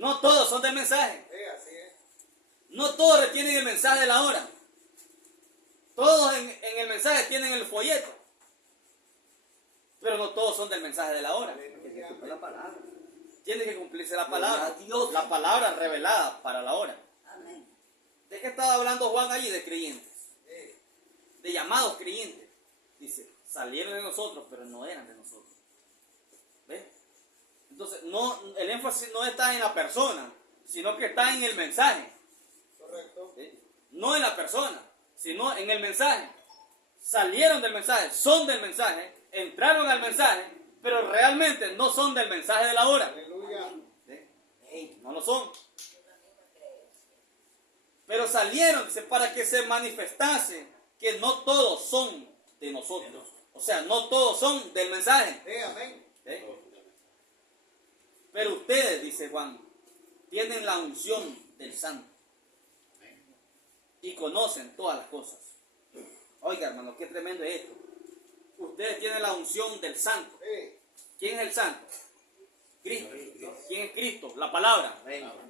No todos son del mensaje. Sí, así es. No todos retienen el mensaje de la hora. Todos en el mensaje tienen el folleto. Pero no todos son del mensaje de la hora. La palabra. Tiene que cumplirse la palabra. Dios. La palabra revelada para la hora. Amén. ¿De qué estaba hablando Juan allí? De creyentes. Sí. De llamados creyentes. Dice, salieron de nosotros, pero no eran de nosotros. ¿Ves? Entonces, no, el énfasis no está en la persona, sino que está en el mensaje. Correcto. ¿Sí? No en la persona, sino en el mensaje. Salieron del mensaje, son del mensaje, entraron al mensaje, pero realmente no son del mensaje de la hora. Aleluya. ¿Sí? No lo son. Pero salieron, dice, para que se manifestase que no todos son de nosotros. O sea, no todos son del mensaje. Sí, amén. ¿Sí? Pero ustedes, dice Juan, tienen la unción del Santo y conocen todas las cosas. Oiga, hermano, qué tremendo es esto. Ustedes tienen la unción del Santo. Sí. ¿Quién es el Santo? Cristo. ¿Quién es Cristo? La palabra.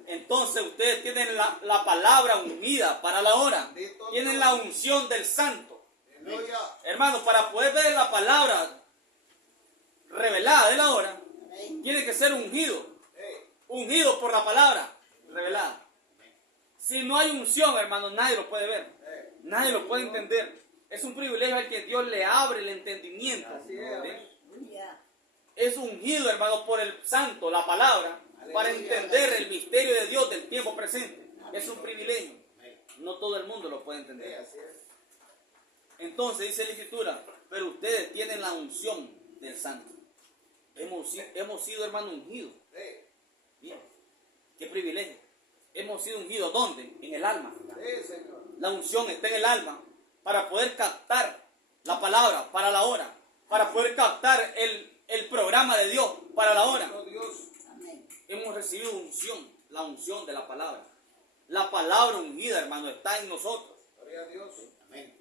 Entonces ustedes tienen la palabra ungida para la hora. Tienen la unción del Santo. Aleluya. Hermano, para poder ver la palabra revelada de la hora, tiene que ser ungido. Sí. Ungido por la palabra revelada. Si no hay unción, hermano, nadie lo puede ver. Nadie lo puede entender. Es un privilegio al que Dios le abre el entendimiento. Así es. ¿Sí? Es ungido, hermano, por el Santo, la palabra, para entender el misterio de Dios del tiempo presente. Es un privilegio. No todo el mundo lo puede Sí, entender. así es. Entonces dice la Escritura, pero ustedes tienen la unción del Santo. Hemos sido, hermano, ungidos. Sí. Bien. Qué privilegio. Hemos sido ungidos. ¿Dónde? En el alma. Sí, Señor. La unción está en el alma para poder captar la palabra para la hora, para poder captar el programa de Dios para la hora. Oh, Dios. Hemos recibido unción, la unción de la palabra. La palabra ungida, hermano, está en nosotros. Gloria a Dios. Amén.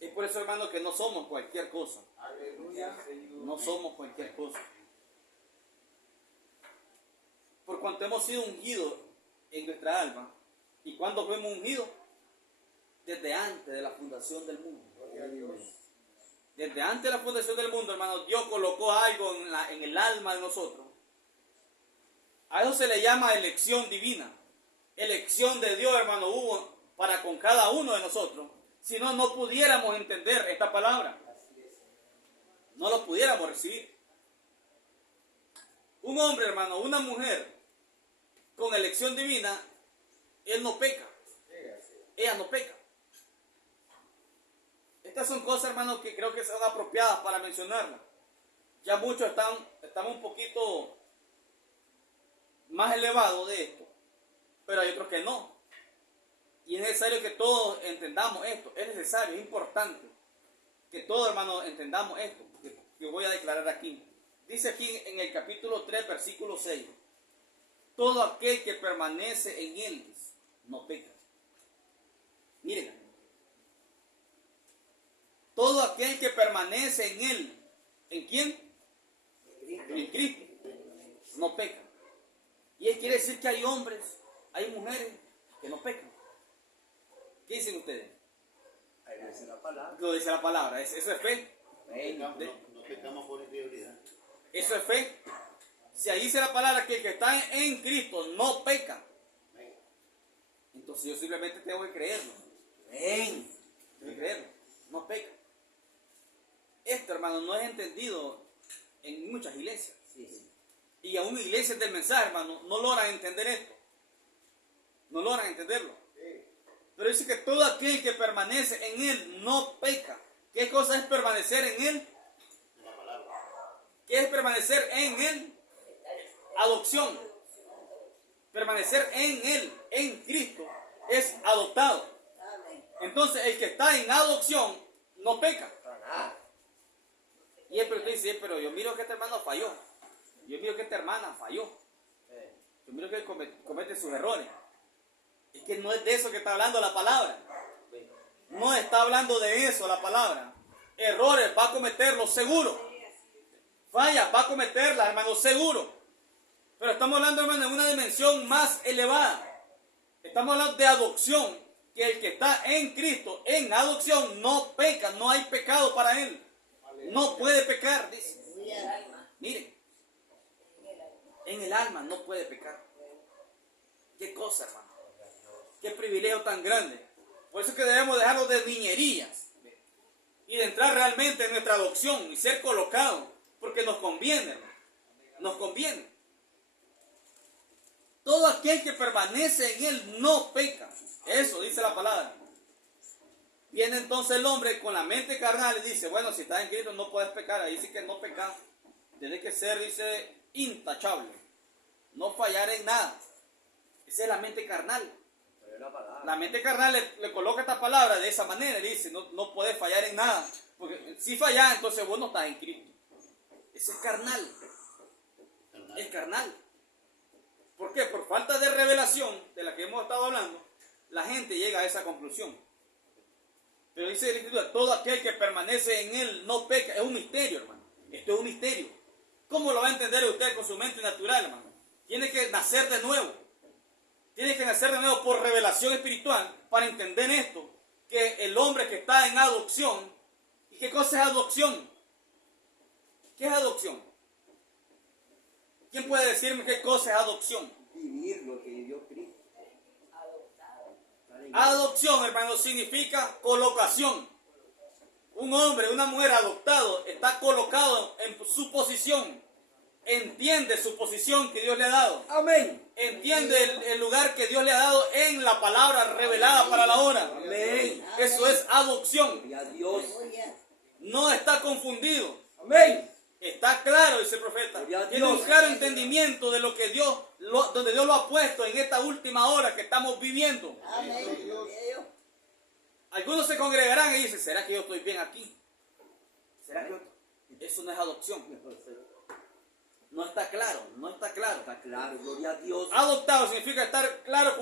Es por eso, hermano, que no somos cualquier cosa. Aleluya. No somos cualquier cosa. Por cuanto hemos sido ungidos en nuestra alma. ¿Y cuándo fuimos ungidos? Desde antes de la fundación del mundo. Gloria a Dios. Desde antes de la fundación del mundo, hermano, Dios colocó algo en el alma de nosotros. A eso se le llama elección divina. Elección de Dios, hermano, hubo para con cada uno de nosotros. Si no, no pudiéramos entender esta palabra. No lo pudiéramos recibir. Un hombre, hermano, una mujer con elección divina, él no peca. Ella no peca. Estas son cosas, hermano, que creo que son apropiadas para mencionarlas. Ya muchos están un poquito más elevados de esto, pero hay otros que no. Y es necesario que todos entendamos esto. Es necesario, es importante que todos, hermanos, entendamos esto que voy a declarar aquí. Dice aquí en el capítulo 3, versículo 6. Todo aquel que permanece en él no peca. Miren. Todo aquel que permanece en él. ¿En quién? En Cristo. No peca. Y él quiere decir que hay hombres, hay mujeres que no pecan. ¿Qué dicen ustedes? Ahí dice la palabra. Lo dice la palabra. Eso es fe. No pecamos por infidelidad. Eso es fe. Si ahí dice la palabra que el que está en Cristo no peca, entonces yo simplemente tengo que creerlo. Tengo que creerlo. No peca. Esto, hermano, no es entendido en muchas iglesias. Y aún iglesias del mensaje, hermano, no logran entender esto. No logran entenderlo. Pero dice que todo aquel que permanece en él no peca. ¿Qué cosa es permanecer en él? La palabra. ¿Qué es permanecer en él? Adopción. Permanecer en él, en Cristo, es adoptado. Entonces, el que está en adopción no peca. Y él dice, pero yo miro que este hermano falló. Yo miro que esta hermana falló. Yo miro que él comete sus errores. Es que no es de eso que está hablando la palabra. No está hablando de eso la palabra. Errores va a cometerlos seguro. Falla va a cometerlas, hermano, seguro. Pero estamos hablando, hermano, de una dimensión más elevada. Estamos hablando de adopción, que el que está en Cristo, en adopción, no peca, no hay pecado para él. No puede pecar, dice. Miren, en el alma no puede pecar. Qué cosa, hermano. Qué privilegio tan grande. Por eso es que debemos dejarnos de niñerías y de entrar realmente en nuestra adopción y ser colocados, porque nos conviene, hermano. Nos conviene. Todo aquel que permanece en él no peca. Eso dice la palabra. Viene entonces el hombre con la mente carnal y dice, bueno, si estás en Cristo no puedes pecar. Ahí sí que no pecas. Tienes que ser, dice, intachable. No fallar en nada. Esa es la mente carnal. La mente carnal le coloca esta palabra de esa manera. Dice, no puedes fallar en nada. Porque si fallas, entonces vos no estás en Cristo. Ese es carnal. Es carnal. ¿Por qué? Por falta de revelación de la que hemos estado hablando, la gente llega a esa conclusión. Pero dice la Escritura, todo aquel que permanece en él no peca. Es un misterio, hermano. Esto es un misterio. ¿Cómo lo va a entender usted con su mente natural, hermano? Tiene que nacer de nuevo. Tiene que nacer de nuevo por revelación espiritual para entender esto. Que el hombre que está en adopción. ¿Y qué cosa es adopción? ¿Qué es adopción? ¿Quién puede decirme qué cosa es adopción? Vivir lo que vivió Cristo. Adopción, hermano, significa colocación. Un hombre, una mujer adoptado está colocado en su posición. Entiende su posición que Dios le ha dado. Amén. Entiende el lugar que Dios le ha dado en la palabra revelada para la hora. Amén. Eso es adopción. Gloria a Dios. No está confundido. Amén. Está claro, dice el profeta. Gloria a Tiene un Dios. claro entendimiento de lo que Dios, donde Dios lo ha puesto en esta última hora que estamos viviendo. Algunos se congregarán y dicen, ¿será que yo estoy bien aquí? ¿Será que eso no es adopción? No está claro, no está claro. Está claro, gloria a Dios. Adoptado significa estar claro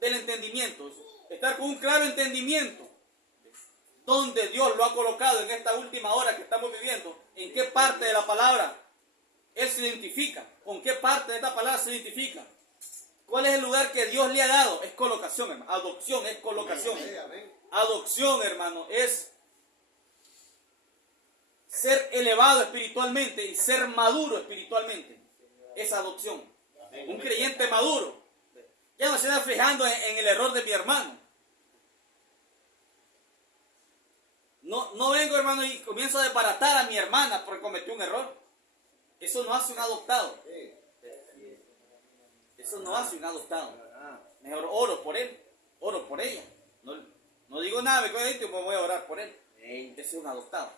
del entendimiento, estar con un claro entendimiento donde Dios lo ha colocado en esta última hora que estamos viviendo, en qué parte de la palabra Él se identifica, con qué parte de esta palabra se identifica, cuál es el lugar que Dios le ha dado. Es colocación, hermano. Adopción es colocación. Adopción, hermano, es ser elevado espiritualmente y ser maduro espiritualmente. Es adopción. Un creyente maduro ya no se está fijando en el error de mi hermano. No vengo, hermano, y comienzo a desbaratar a mi hermana porque cometió un error. Eso no hace un adoptado. Eso no hace un adoptado. Mejor oro por él, oro por ella. No digo nada, me voy a orar por él. Eso es un adoptado.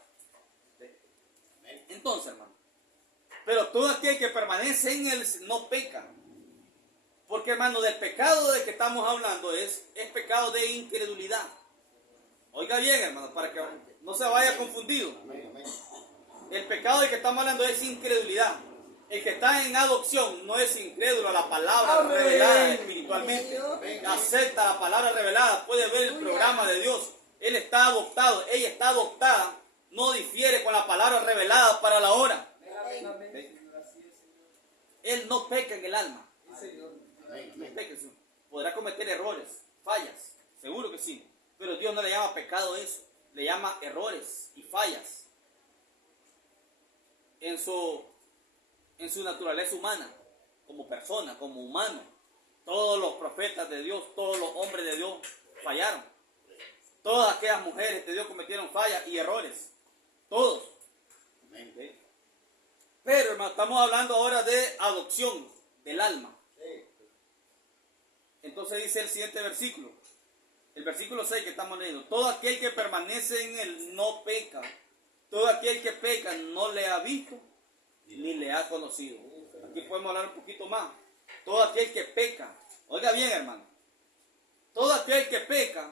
Entonces, hermano, pero todo aquel que permanece en él no peca. Porque, hermano, del pecado de que estamos hablando es pecado de incredulidad. Oiga bien, hermano, para que no se vaya confundido. El pecado del que estamos hablando es incredulidad. El que está en adopción no es incrédulo a la palabra revelada espiritualmente. Acepta la palabra revelada, puede ver el programa de Dios. Él está adoptado, ella está adoptada. No difiere con la palabra revelada para la hora. Él no peca en el alma. No peca, podrá cometer errores, fallas, seguro que sí. Pero Dios no le llama pecado eso, le llama errores y fallas en su naturaleza humana, como persona, como humano. Todos los profetas de Dios, todos los hombres de Dios fallaron. Todas aquellas mujeres de Dios cometieron fallas y errores. Todos. ¿Sí? Pero, hermano, estamos hablando ahora de adopción del alma. Entonces dice el siguiente versículo. El versículo 6 que estamos leyendo. Todo aquel que permanece en él no peca. Todo aquel que peca no le ha visto ni le ha conocido. Aquí podemos hablar un poquito más. Todo aquel que peca. Oiga bien, hermano. Todo aquel que peca.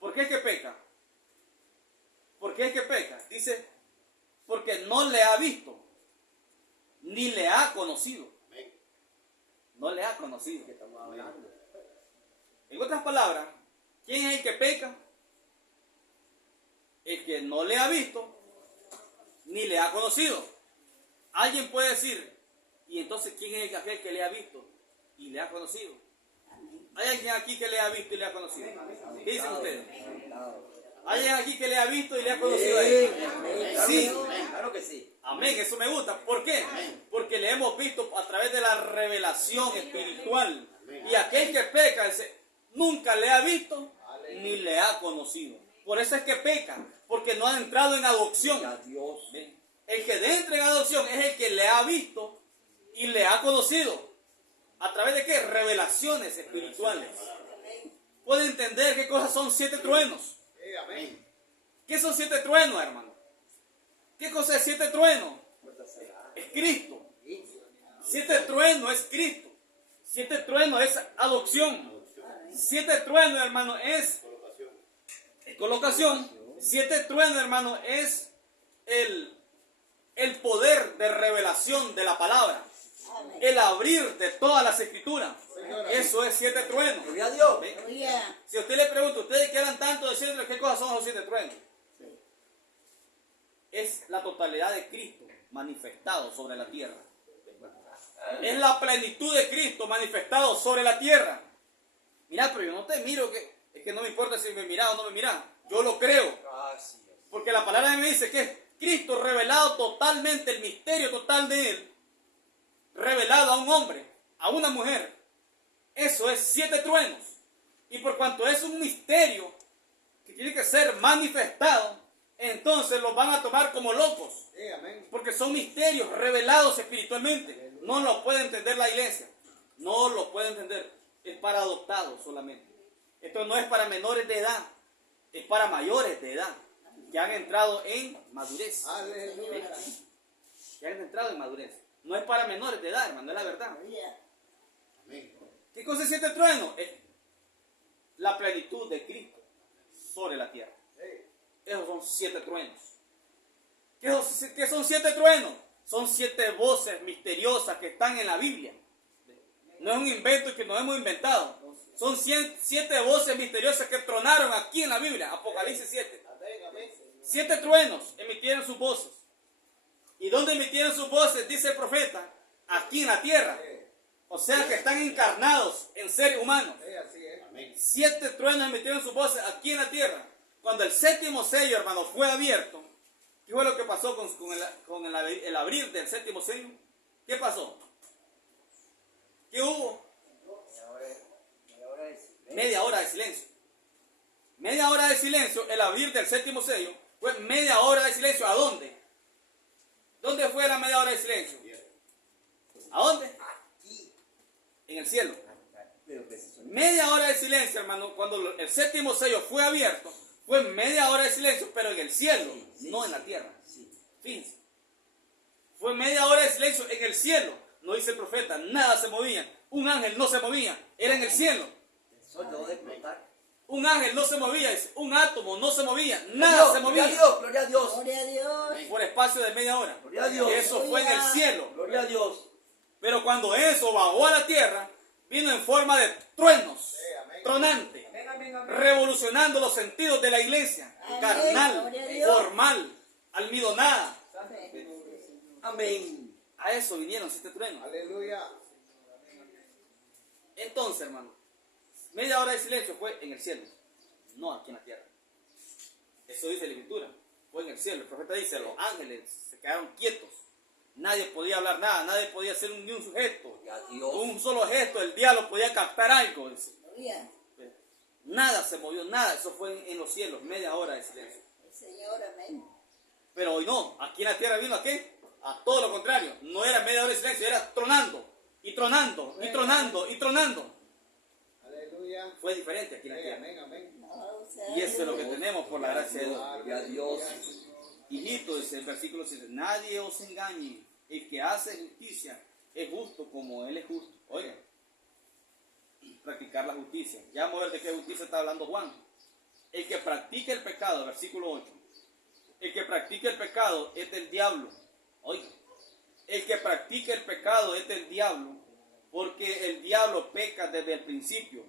¿Por qué es que peca? ¿Por qué es que peca? Dice, porque no le ha visto ni le ha conocido. No le ha conocido. Que estamos hablando. En otras palabras, ¿quién es el que peca? El que no le ha visto ni le ha conocido. Alguien puede decir, Y entonces, ¿quién es aquel que le ha visto y le ha conocido? ¿Hay alguien aquí que le ha visto y le ha conocido? ¿Qué dicen ustedes? ¿Hay alguien aquí que le ha visto y le ha conocido a él? Sí. Claro que sí. Amén, eso me gusta. ¿Por qué? Porque le hemos visto a través de la revelación espiritual. Y aquel que peca nunca le ha visto ni le ha conocido. Por eso es que peca, porque no ha entrado en adopción. Gloria a Dios. ¿Ven? El que entra en adopción es el que le ha visto y le ha conocido. ¿A través de qué? Revelaciones espirituales. Puede entender qué cosas son 7 truenos. Amén. ¿Qué son 7 truenos, hermano? ¿Qué cosa es 7 truenos? Es Cristo. 7 truenos es Cristo. 7 truenos es adopción. 7 truenos, hermano, es colocación. 7 truenos, hermano, es el poder de revelación de la palabra. El abrir de todas las escrituras. Eso es 7 truenos. Gloria a Dios. ¿Ven? Si usted le pregunta, ustedes que hablan tanto de 7 truenos, ¿qué cosas son los 7 truenos? Es la totalidad de Cristo manifestado sobre la tierra. Es la plenitud de Cristo manifestado sobre la tierra. Mira, pero yo no te miro, es que no me importa si me miras o no me miras. Yo lo creo. Porque la palabra me dice que es Cristo revelado totalmente, el misterio total de Él. Revelado a un hombre, a una mujer. Eso es 7 truenos. Y por cuanto es un misterio que tiene que ser manifestado, entonces los van a tomar como locos. Porque son misterios revelados espiritualmente. No lo puede entender la iglesia. No lo puede entender. Es para adoptados solamente. Esto no es para menores de edad. Es para mayores de edad. Que han entrado en madurez. Aleluya. Que han entrado en madurez. No es para menores de edad, hermano. Es la verdad. ¿Qué cosa es 7 truenos? Es la plenitud de Cristo sobre la tierra. Esos son 7 truenos. ¿Qué son 7 truenos? Son 7 voces misteriosas que están en la Biblia. No es un invento que nos hemos inventado. Son 7 voces misteriosas que tronaron aquí en la Biblia. Apocalipsis 7. 7 truenos emitieron sus voces. ¿Y dónde emitieron sus voces? Dice el profeta. Aquí en la tierra. O sea que están encarnados en seres humanos. 7 truenos emitieron sus voces aquí en la tierra. Cuando el 7º sello, hermano, fue abierto, ¿qué fue lo que pasó con el abrir del 7º sello? ¿Qué pasó? ¿Qué hubo? Media hora de silencio. Media hora de silencio, el abrir del 7º sello, fue media hora de silencio. ¿A dónde? ¿Dónde fue la media hora de silencio? ¿A dónde? En el cielo. Media hora de silencio, hermano, cuando el 7º sello fue abierto. Fue media hora de silencio, pero en el cielo, no en la tierra. Fíjense. Fue media hora de silencio en el cielo. No dice el profeta, nada se movía. Un ángel no se movía, era en el cielo. Un ángel no se movía, un átomo no se movía, nada se movía. Gloria a Dios. Gloria a Dios. Por espacio de media hora. Gloria a Dios. Eso fue en el cielo. Gloria a Dios. Pero cuando eso bajó a la tierra, vino en forma de truenos, tronante, revolucionando los sentidos de la iglesia, carnal, formal, almidonada. Amén. A eso vinieron 7 truenos. Aleluya. Entonces, hermano, media hora de silencio fue en el cielo, no aquí en la tierra. Eso dice la Escritura, fue en el cielo. El profeta dice, los ángeles se quedaron quietos. Nadie podía hablar nada, nadie podía hacer ni un gesto. Un solo gesto, el diablo podía captar algo. Nada se movió, nada. Eso fue en los cielos, media hora de silencio. Señor, amén. Pero hoy no, aquí en la tierra vino ¿a qué? A todo lo contrario. No era media hora de silencio, era tronando, y tronando, y tronando, y tronando. Aleluya. Fue diferente aquí en la tierra. Amén, amén. Y eso es lo que tenemos por la gracia de Dios. Gloria a Dios. Hijito, dice el versículo 7, nadie os engañe, el que hace justicia es justo como él es justo. Oigan, practicar la justicia. Ya vamos a ver de qué justicia está hablando Juan. El que practica el pecado, versículo 8, el que practica el pecado es del diablo. Oigan, el que practica el pecado es del diablo, porque el diablo peca desde el principio.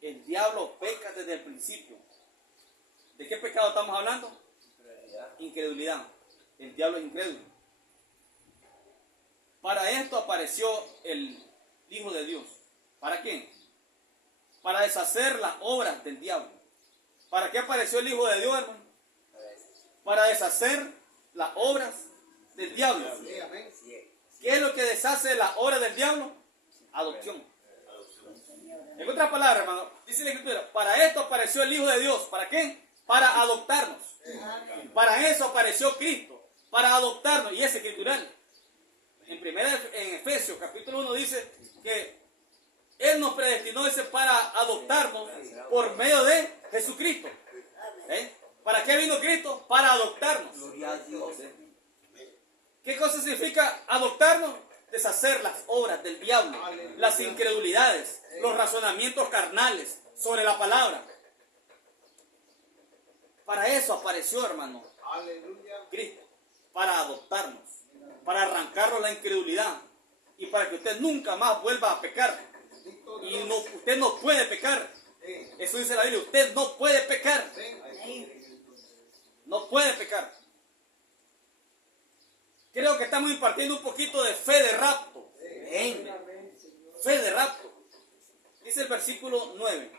El diablo peca desde el principio. ¿De qué pecado estamos hablando? Incredulidad. El diablo es incrédulo. Para esto apareció el Hijo de Dios. ¿Para qué? Para deshacer las obras del diablo. ¿Para qué apareció el Hijo de Dios, hermano? Para deshacer las obras del diablo. Sí, amén. ¿Qué es lo que deshace las obras del diablo? Adopción. En otras palabras, hermano, dice la Escritura, para esto apareció el Hijo de Dios. ¿Para qué? Para adoptarnos. Para eso apareció Cristo. Para adoptarnos. Y es escritural. En Efesios capítulo 1 dice que Él nos predestinó, dice, para adoptarnos por medio de Jesucristo. ¿Para qué vino Cristo? Para adoptarnos. Gloria a Dios. ¿Qué cosa significa adoptarnos? Deshacer las obras del diablo, las incredulidades, los razonamientos carnales sobre la palabra. Para eso apareció, hermano, Aleluya. Cristo, para adoptarnos, para arrancarnos la incredulidad y para que usted nunca más vuelva a pecar. Y usted no puede pecar. Eso dice la Biblia, usted no puede pecar. No puede pecar. Creo que estamos impartiendo un poquito de fe de rapto. Fe de rapto. Dice el versículo 9.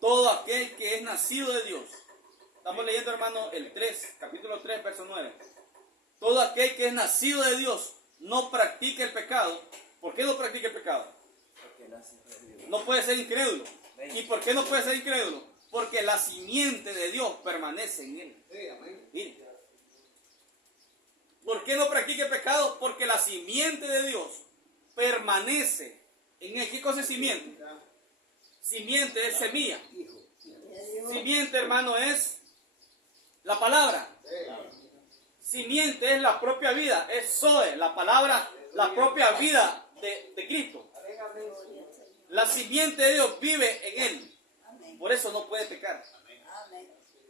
Todo aquel que es nacido de Dios. Estamos leyendo, hermano, el 3, capítulo 3, verso 9. Todo aquel que es nacido de Dios no practica el pecado. ¿Por qué no practica el pecado? No puede ser incrédulo. ¿Y por qué no puede ser incrédulo? Porque la simiente de Dios permanece en él. Sí, amén. Mire. ¿Por qué no practica el pecado? Porque la simiente de Dios permanece en él. ¿Qué cosa es simiente? Simiente es semilla. Simiente, hermano, es la palabra. Simiente es la propia vida. Es Zoe, la palabra, la propia vida de Cristo. La simiente de Dios vive en él. Por eso no puede pecar.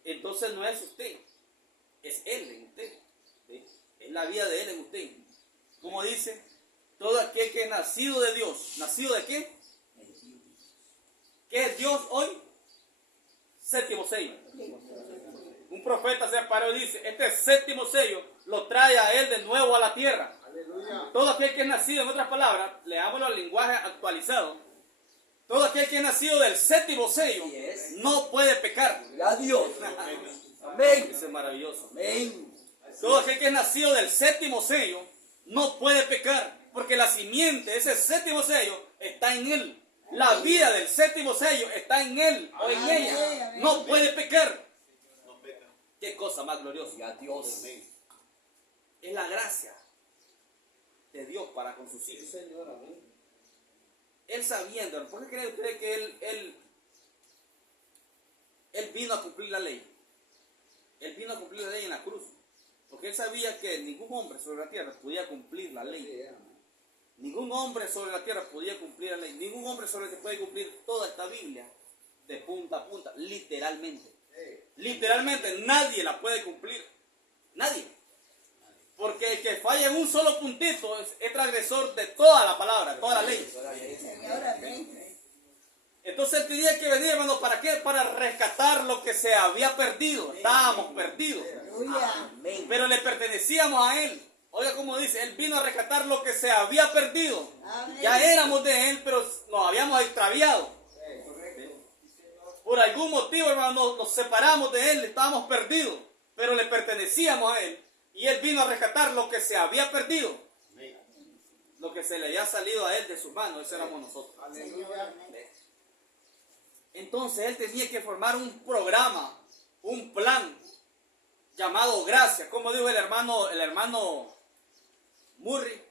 Entonces no es usted, es Él en usted. Es la vida de Él en usted. Como dice, todo aquel que es nacido de Dios. ¿Nacido de qué? ¿Qué es Dios hoy? Séptimo sello. Un profeta se paró y dice, este séptimo sello lo trae a Él de nuevo a la tierra. Aleluya. Todo aquel que es nacido, en otras palabras, leámoslo al lenguaje actualizado. Todo aquel que es nacido del séptimo sello no puede pecar. Gloria a Dios. Amén. Eso es maravilloso. Amén. Todo aquel que es nacido del séptimo sello no puede pecar, porque la simiente de ese séptimo sello está en él. La vida del séptimo sello está en él o en ella. No puede pecar. No peca. Qué cosa más gloriosa. Gloria a Dios. Es la gracia de Dios para con sus hijos. Él sabiendo, ¿por qué cree usted que él vino a cumplir la ley? Él vino a cumplir la ley en la cruz. Porque él sabía que ningún hombre sobre la tierra podía cumplir la ley. Ningún hombre sobre la tierra podía cumplir la ley. Ningún hombre sobre el que puede cumplir toda esta Biblia de punta a punta, literalmente. Literalmente nadie la puede cumplir. Nadie. Porque el que falla en un solo puntito es transgresor de toda la palabra, toda la ley. Entonces él tenía que venir, hermano, ¿para qué? Para rescatar lo que se había perdido. Estábamos perdidos. Amén. Pero le pertenecíamos a él. Oiga cómo dice, él vino a rescatar lo que se había perdido. Ya éramos de él, pero nos habíamos extraviado. Por algún motivo, hermano, nos separamos de él, estábamos perdidos. Pero le pertenecíamos a él. Y él vino a rescatar lo que se había perdido. Lo que se le había salido a él de sus manos, ese éramos nosotros. Entonces él tenía que formar un programa, un plan llamado gracia. Como dijo el hermano Murray,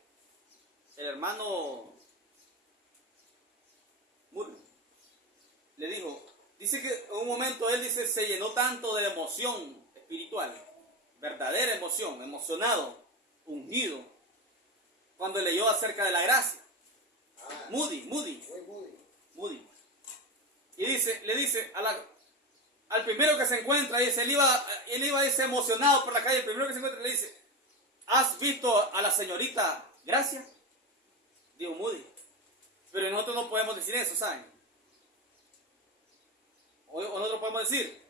le dijo, dice que en un momento él dice, se llenó tanto de emoción espiritual, verdadera emoción, emocionado, ungido, cuando leyó acerca de la gracia. Moody. Y le dice al primero que se encuentra, dice, él iba dice, emocionado por la calle, el primero que se encuentra le dice, ¿has visto a la señorita Gracia? Digo, Moody. Pero nosotros no podemos decir eso, ¿saben? O nosotros podemos decir,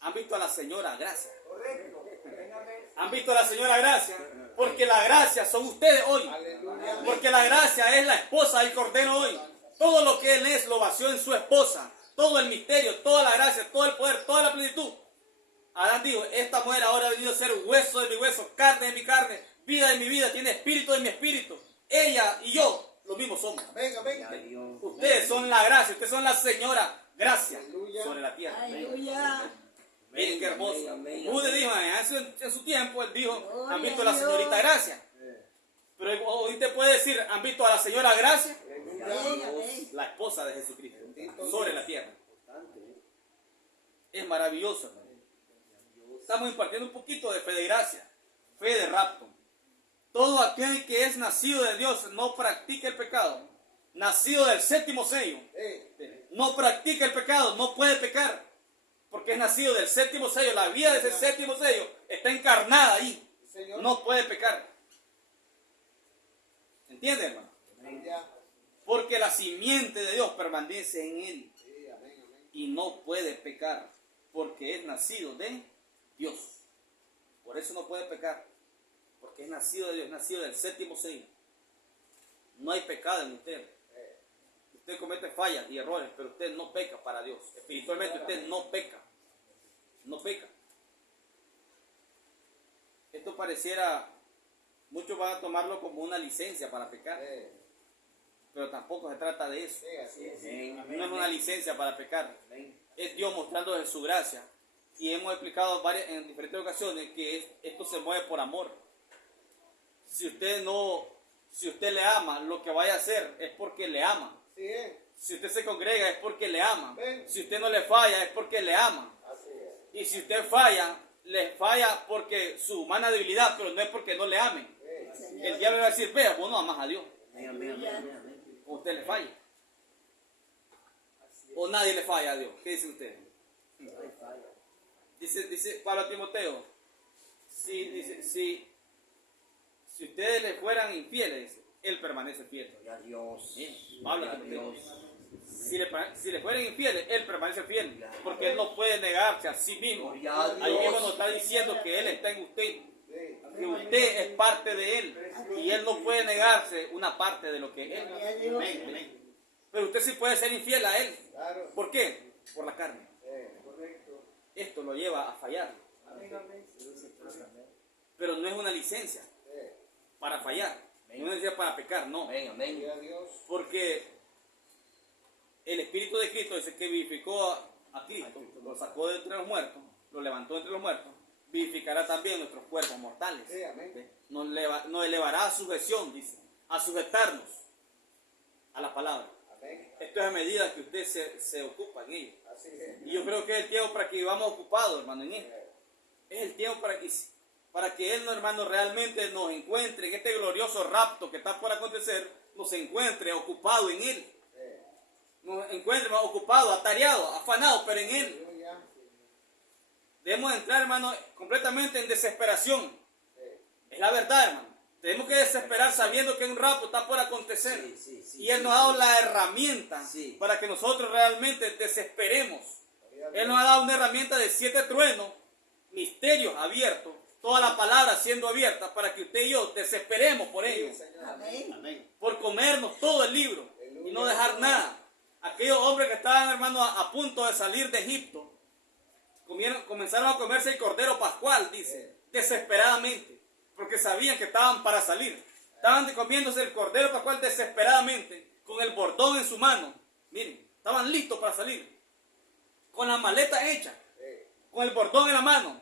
¿han visto a la señora Gracia? Correcto. ¿Han visto a la señora Gracia? Porque la gracia son ustedes hoy. Aleluya. Porque la gracia es la esposa del Cordero hoy. Todo lo que Él es lo vació en su esposa. Todo el misterio, toda la gracia, todo el poder, toda la plenitud. Adán dijo, esta mujer ahora ha venido a ser hueso de mi hueso, carne de mi carne, vida de mi vida, tiene espíritu de mi espíritu. Ella y yo, lo mismo somos. Venga, venga. Ustedes son la gracia, ustedes son la señora gracia Aleluya. sobre la tierra. Aleluya. Miren qué hermoso. Amén. Jude dijo, en su tiempo, él dijo, Gloria han visto a a la Dios. señorita Gracia. Pero hoy te puede decir, han visto a la señora Gracia, Amén, amén. la esposa de Jesucristo, sobre la tierra. Es maravilloso, hermano. Estamos impartiendo un poquito de fe de gracia, fe de rapto. Todo aquel que es nacido de Dios no practica el pecado. Nacido del séptimo sello, no practica el pecado, no puede pecar. Porque es nacido del séptimo sello. La vida de ese séptimo sello está encarnada ahí. Señor. No puede pecar. ¿Entiende, hermano? Ya. Porque la simiente de Dios permanece en él. Sí, amén, amén. Y no puede pecar. Porque es nacido de Dios. Por eso no puede pecar. Porque es nacido de Dios, nacido del séptimo sello. No hay pecado en usted. Usted comete fallas y errores, pero usted no peca para Dios. Espiritualmente usted no peca. No peca. Esto pareciera, muchos van a tomarlo como una licencia para pecar, pero tampoco se trata de eso. Sí, así es. No es una licencia para pecar. Es Dios mostrando su gracia. Y hemos explicado en diferentes ocasiones que esto se mueve por amor. Si usted le ama, lo que vaya a hacer es porque le ama. Sí, Si usted se congrega es porque le ama. Amén. Si usted no le falla es porque le ama. así es. Y si usted falla, le falla porque su humana debilidad, pero no es porque no le ame. El diablo va a decir, vea, vos no amas a Dios. O usted le falla. O nadie le falla a Dios. ¿Qué dice usted? Dice Pablo a Timoteo, si ustedes le fueran infieles, él permanece fiel. Pablo a Timoteo. Si le fueran infieles, él permanece fiel. Porque él no puede negarse a sí mismo. Ahí mismo nos está diciendo que él está en usted. Que usted es parte de él. Y él no puede negarse una parte de lo que él Gloria a Dios. Pero usted sí puede ser infiel a él. Claro. ¿Por qué? Por la carne. Correcto. Esto lo lleva a fallar. Pero no es una licencia para fallar. No es una licencia para pecar, no. Gloria a Dios. Porque el Espíritu de Cristo dice que vivificó a Cristo, lo sacó de entre los muertos, lo levantó de entre los muertos, vivificará también nuestros cuerpos mortales. Sí, amén. Nos elevará a sujeción, dice, a sujetarnos a la palabra. Amén. Esto es a medida que usted se ocupa en ello. Así es. Y yo creo que es el tiempo para que vivamos ocupados, hermano, en esto. Es el tiempo para que Él, hermano, realmente nos encuentre en este glorioso rapto que está por acontecer, nos encuentre ocupado en Él. Nos encuentre ocupado, atareado, afanado, pero en Él. Aleluya. Debemos entrar, hermano, completamente en desesperación. Es la verdad, hermano. Tenemos que desesperar sabiendo que un rapto está por acontecer. Y Él nos ha dado la herramienta para que nosotros realmente desesperemos. Él nos ha dado una herramienta de 7 truenos, misterios abiertos, toda la palabra siendo abierta para que usted y yo desesperemos por ello. Amén. Amén. Por comernos todo el libro y no dejar nada. Aquellos hombres que estaban, hermano, a punto de salir de Egipto, comenzaron a comerse el cordero pascual, dice, desesperadamente, porque sabían que estaban para salir. Estaban comiéndose el cordero pascual desesperadamente, con el bordón en su mano. Miren, estaban listos para salir, con la maleta hecha, con el bordón en la mano,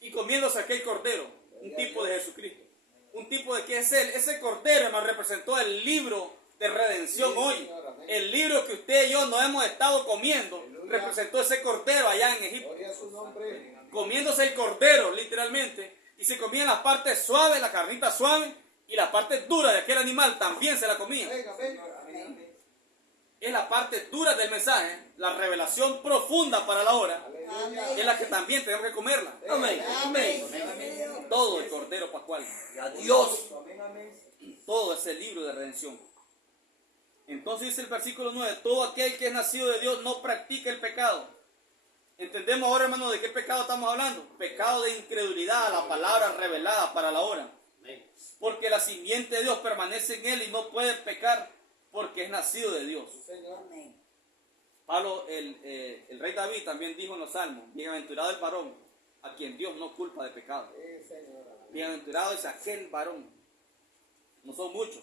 y comiéndose aquel cordero, un tipo de Jesucristo. Un tipo de que es Él. Ese cordero, hermano, representó el libro de redención hoy. El libro que usted y yo nos hemos estado comiendo, representó ese cordero allá en Egipto. Gloria a su nombre. Comiéndose el cordero, literalmente, y se comían la parte suave, la carnita suave, y la parte dura de aquel animal también se la comían. Amén, amén. Es la parte dura del mensaje, la revelación profunda para la hora, Aleluya. es la que también tenemos que comerla. Amén. Todo el cordero pascual, todo ese libro de redención. Entonces dice el versículo 9, todo aquel que es nacido de Dios no practica el pecado. Entendemos ahora, hermano, de qué pecado estamos hablando. Pecado de incredulidad a la palabra revelada para la hora. Amén. Porque la simiente de Dios permanece en él y no puede pecar porque es nacido de Dios. Señor. Amén. Pablo, el rey David también dijo en los salmos, bienaventurado el varón a quien Dios no culpa de pecado. Sí, Señor. Bienaventurado es aquel varón, no son muchos,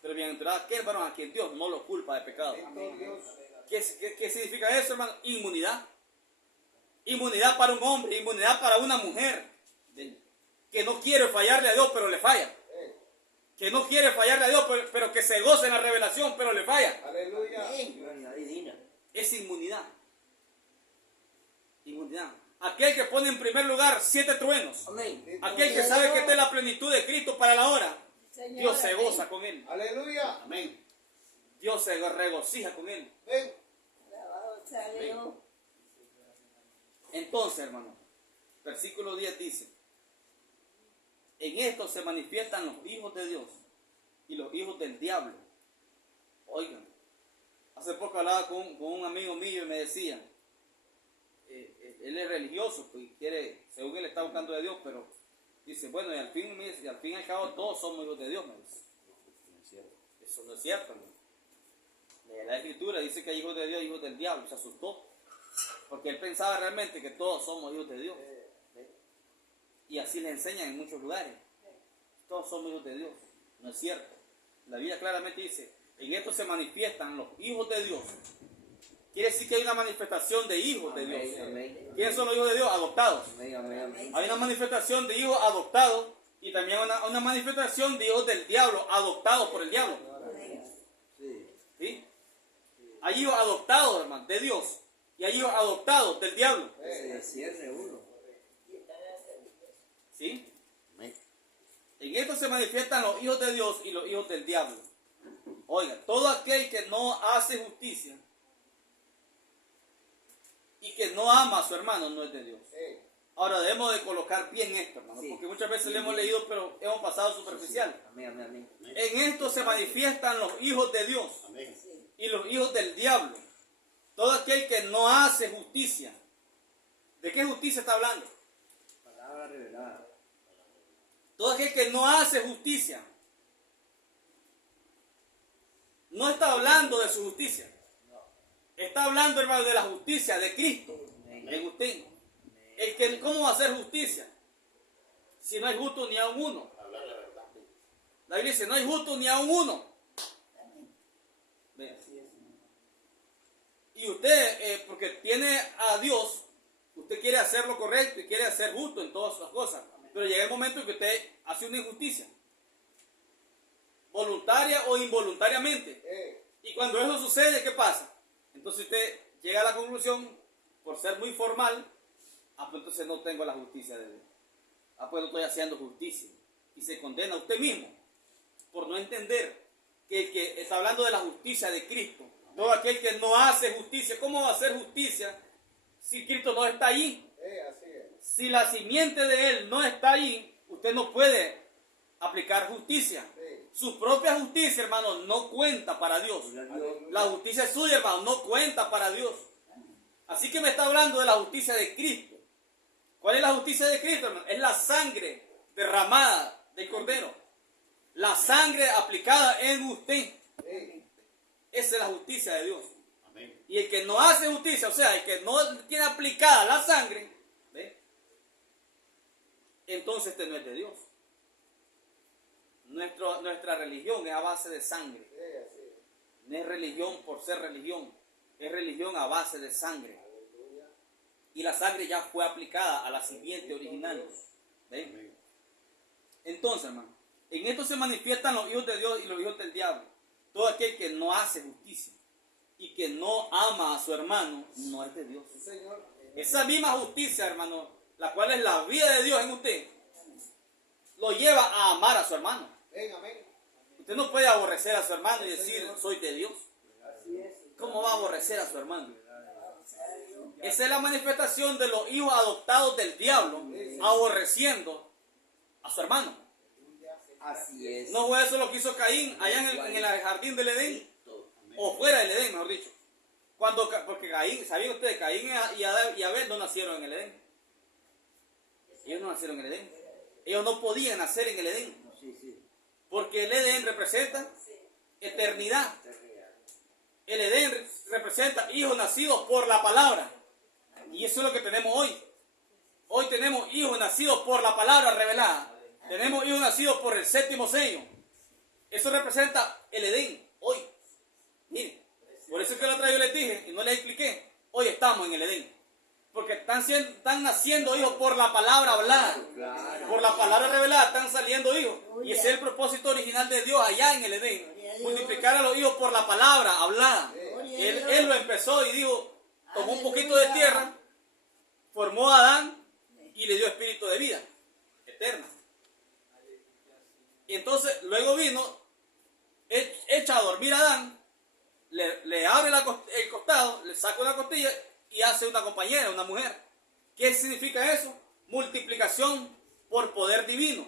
pero bienaventurado aquel varón a quien Dios no lo culpa de pecado. Bendito Dios. ¿Qué significa eso, hermano? Inmunidad. Inmunidad para un hombre, inmunidad para una mujer que no quiere fallarle a Dios, pero le falla. Que no quiere fallarle a Dios, pero que se goza en la revelación, pero le falla. Aleluya. Amén. Gloria divina. Es inmunidad. Inmunidad. Aquel que pone en primer lugar 7 truenos. Amén. Aquel que sabe que esta es la plenitud de Cristo para la hora. Señor, Dios se amén. goza con él. Aleluya. Amén. Dios se regocija con él. Ven. Alabado sea Dios. Entonces, hermano, versículo 10 dice, en esto se manifiestan los hijos de Dios y los hijos del diablo. Oigan, hace poco hablaba con un amigo mío y me decía, él es religioso pues, y quiere, según él está buscando de Dios, pero dice, bueno, y al fin y al cabo todos somos hijos de Dios, me dice. Eso no es cierto, hermano. La escritura dice que hay hijos de Dios y hijos del diablo, se asustó. Porque él pensaba realmente que todos somos hijos de Dios. Y así le enseñan en muchos lugares. Todos somos hijos de Dios. No es cierto. La Biblia claramente dice, en esto se manifiestan los hijos de Dios. Quiere decir que hay una manifestación de hijos de Dios. Amén. ¿Quiénes son los hijos de Dios? Adoptados. Amén, amén, amén. Hay una manifestación de hijos adoptados y también una manifestación de hijos del diablo, adoptados por el diablo. Sí. ¿Sí? Hay hijos adoptados, hermano, de Dios. Y hay hijos adoptados del diablo. Se cierre uno. ¿Sí? Amén. En esto se manifiestan los hijos de Dios y los hijos del diablo. Oiga, todo aquel que no hace justicia y que no ama a su hermano no es de Dios. Sí. Ahora debemos de colocar bien esto, hermano, Sí. porque muchas veces le hemos Bien. leído, pero hemos pasado superficial. Amén, amén, amén. En esto se manifiestan los hijos de Dios Amén. y los hijos del diablo. Todo aquel que no hace justicia. ¿De qué justicia está hablando? Palabra revelada. Todo aquel que no hace justicia. No está hablando de su justicia. Está hablando, hermano, de la justicia de Cristo en usted. El que, ¿cómo va a hacer justicia? Si no hay justo ni a un uno. Hablar la verdad. La Biblia dice, no hay justo ni a un uno. Vea. Y usted, porque tiene a Dios, usted quiere hacer lo correcto y quiere hacer justo en todas las cosas. Pero llega el momento en que usted hace una injusticia. Voluntaria o involuntariamente. Y cuando eso sucede, ¿qué pasa? Entonces usted llega a la conclusión, por ser muy formal, pues entonces no tengo la justicia de Dios. Pues no estoy haciendo justicia. Y se condena a usted mismo por no entender que el que está hablando de la justicia de Cristo, todo aquel que no hace justicia, ¿cómo va a hacer justicia si Cristo no está allí? Así es. Si la simiente de Él no está allí, usted no puede aplicar justicia. Sí. Su propia justicia, hermano, no cuenta para Dios. La justicia suya, hermano, no cuenta para Dios. Así que me está hablando de la justicia de Cristo. ¿Cuál es la justicia de Cristo, hermano? Es la sangre derramada del Cordero. La sangre aplicada en usted. Sí. Esa es la justicia de Dios. Amén. Y el que no hace justicia, o sea, el que no tiene aplicada la sangre, ¿ve? Entonces este no es de Dios. Nuestra religión es a base de sangre. Sí, así es. No es religión por ser religión. Es religión a base de sangre. Y la sangre ya fue aplicada a la simiente original. ¿Ve? Amén. Entonces, hermano, en esto se manifiestan los hijos de Dios y los hijos del diablo. Todo aquel que no hace justicia y que no ama a su hermano no es de Dios. Sí, Señor. Esa misma justicia, hermano, la cual es la vida de Dios en usted, lo lleva a amar a su hermano. Ven, amén. Usted no puede aborrecer a su hermano y decir, soy de Dios. Así es. ¿Cómo va a aborrecer a su hermano? Alabado sea Dios. Esa es la manifestación de los hijos adoptados del diablo, aborreciendo a su hermano. Así es. ¿No fue eso lo que hizo Caín allá en el jardín del Edén? O fuera del Edén, mejor dicho. Porque Caín, ¿sabían ustedes? Caín y Abel no nacieron en el Edén. Ellos no nacieron en el Edén. Ellos no podían nacer en el Edén. Sí, sí. Porque el Edén representa eternidad. Eternidad. El Edén representa hijos nacidos por la palabra. Y eso es lo que tenemos hoy. Hoy tenemos hijos nacidos por la palabra revelada. Tenemos hijos nacidos por el séptimo sello. Eso representa el Edén hoy. Miren, por eso es que la otra vez yo les dije y no les expliqué. Hoy estamos en el Edén. Porque están naciendo hijos por la palabra hablada. Claro. Por la palabra revelada están saliendo hijos. Y ese es el propósito original de Dios allá en el Edén. Multiplicar a los hijos por la palabra hablada. Él lo empezó y dijo, tomó un poquito de tierra, formó a Adán y le dio espíritu de vida eterna. Y entonces luego vino, echa a dormir a Adán, le abre el costado, le saca una costilla y hace una compañera, una mujer. ¿Qué significa eso? Multiplicación por poder divino,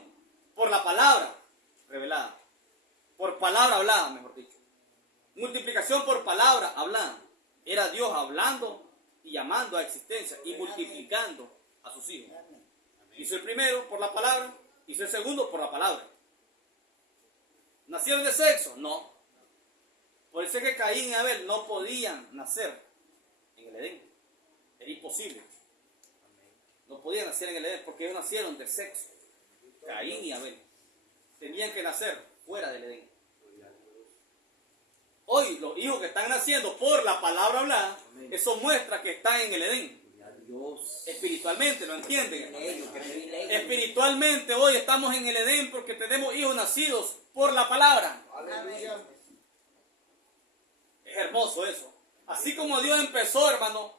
por la palabra revelada, por palabra hablada, mejor dicho. Multiplicación por palabra hablada. Era Dios hablando y llamando a existencia y multiplicando a sus hijos. Hizo el primero por la palabra, hizo el segundo por la palabra. ¿Nacieron de sexo? No. Por eso es que Caín y Abel no podían nacer en el Edén. Era imposible. No podían nacer en el Edén porque ellos nacieron de sexo. Caín y Abel. Tenían que nacer fuera del Edén. Hoy los hijos que están naciendo por la palabra hablada, eso muestra que están en el Edén. Dios. Espiritualmente, ¿lo entienden? Privilegio, qué privilegio. Espiritualmente hoy estamos en el Edén porque tenemos hijos nacidos por la palabra. Aleluya. Es hermoso eso. Así como Dios empezó, hermano,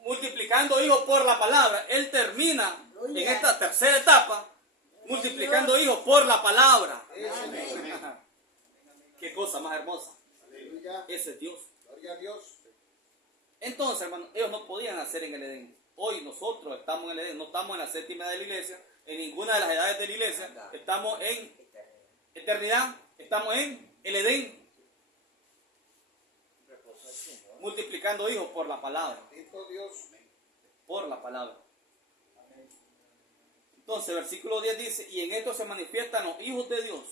multiplicando hijos por la palabra, Él termina en esta tercera etapa multiplicando hijos por la palabra. Qué cosa más hermosa. Aleluya. Ese es Dios. Gloria a Dios. Entonces, hermano, ellos no podían nacer en el Edén. Hoy nosotros estamos en el Edén, no estamos en la séptima de la iglesia, en ninguna de las edades de la iglesia, estamos en eternidad, estamos en el Edén, multiplicando hijos por la palabra, Bendito Dios. por la palabra. Entonces, versículo 10 dice, y en esto se manifiestan los hijos de Dios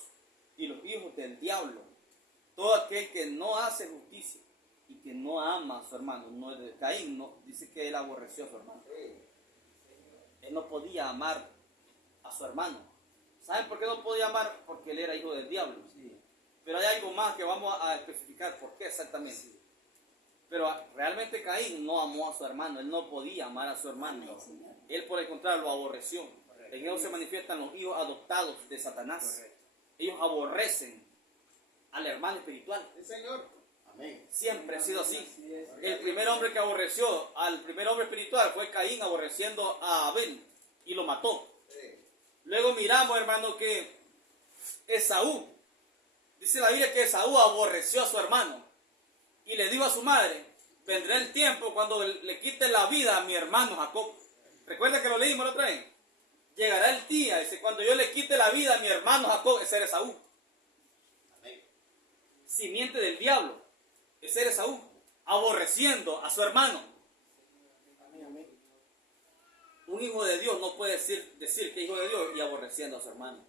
y los hijos del diablo. Todo aquel que no hace justicia y que no ama a su hermano, no es de Caín, no, dice que él aborreció a su hermano. Él no podía amar a su hermano. ¿Saben por qué no podía amar? Porque él era hijo del diablo. Pero hay algo más que vamos a especificar por qué exactamente. Pero realmente Caín no amó a su hermano, él no podía amar a su hermano. Él por el contrario lo aborreció. En ellos se manifiestan los hijos adoptados de Satanás. Ellos aborrecen al hermano espiritual. Sí, Señor. Amén. Siempre ha sido así. El primer hombre que aborreció al primer hombre espiritual fue Caín, aborreciendo a Abel y lo mató. Sí. Luego miramos, hermano, que Esaú, dice la Biblia que Esaú aborreció a su hermano y le dijo a su madre, vendrá el tiempo cuando le quite la vida a mi hermano Jacob. Recuerda que lo leímos la otra vez. Llegará el día, dice, cuando yo le quite la vida a mi hermano Jacob, ese era Esaú. Amén. Simiente del diablo, ese era Esaú, aborreciendo a su hermano. Un hijo de Dios no puede decir que es hijo de Dios y aborreciendo a su hermano.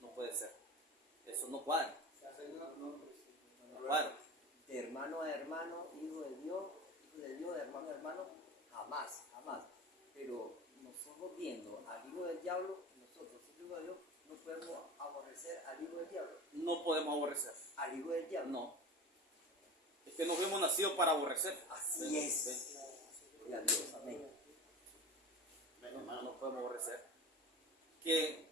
No puede ser. Eso no cuadra. No cuadra. De hermano a hermano, hijo de Dios, de hermano a hermano, jamás, jamás. Pero nosotros viendo al hijo del diablo, nosotros, hijos de Dios, no podemos aborrecer al hijo del diablo. No podemos aborrecer. Al hijo del diablo. No. Es que nos hemos nacido para aborrecer. Así es. Gloria a Dios. Amén. Amén, hermano. No podemos aborrecer. Que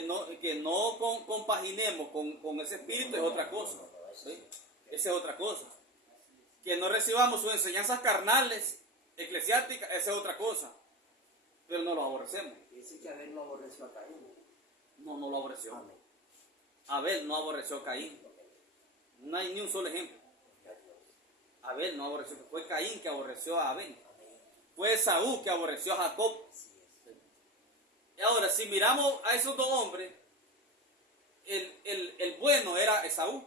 no compaginemos con ese espíritu es otra cosa. ¿Sí? Esa es otra cosa. Que no recibamos sus enseñanzas carnales, eclesiásticas, esa es otra cosa. Pero no lo aborrecemos. Dice que Abel no aborreció a Caín. No lo aborreció. Amén. Abel no aborreció a Caín. No hay ni un solo ejemplo. Gloria a Dios. Abel no aborreció. Fue Caín que aborreció a Abel. Amén. Fue Esaú que aborreció a Jacob. Así es. Y ahora, si miramos a esos dos hombres, el bueno era Esaú.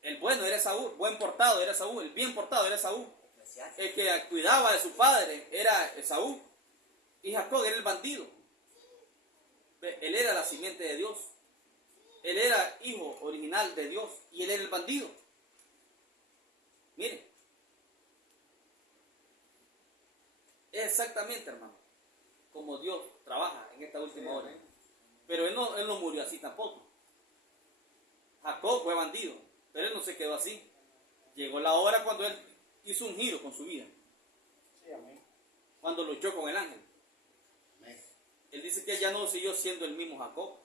El bueno era Esaú. Buen portado era Esaú. El bien portado era Esaú. Eclesiástico. El que cuidaba de su padre era Esaú. Y Jacob era el bandido. Él era la simiente de Dios. Él era hijo original de Dios y él era el bandido. Mire, es exactamente, hermano, como Dios trabaja en esta última hora. Pero él no murió así tampoco. Jacob fue bandido, pero él no se quedó así. Llegó la hora cuando él hizo un giro con su vida. Sí, amén. Cuando luchó con el ángel. Amén. Él dice que ya no siguió siendo el mismo Jacob,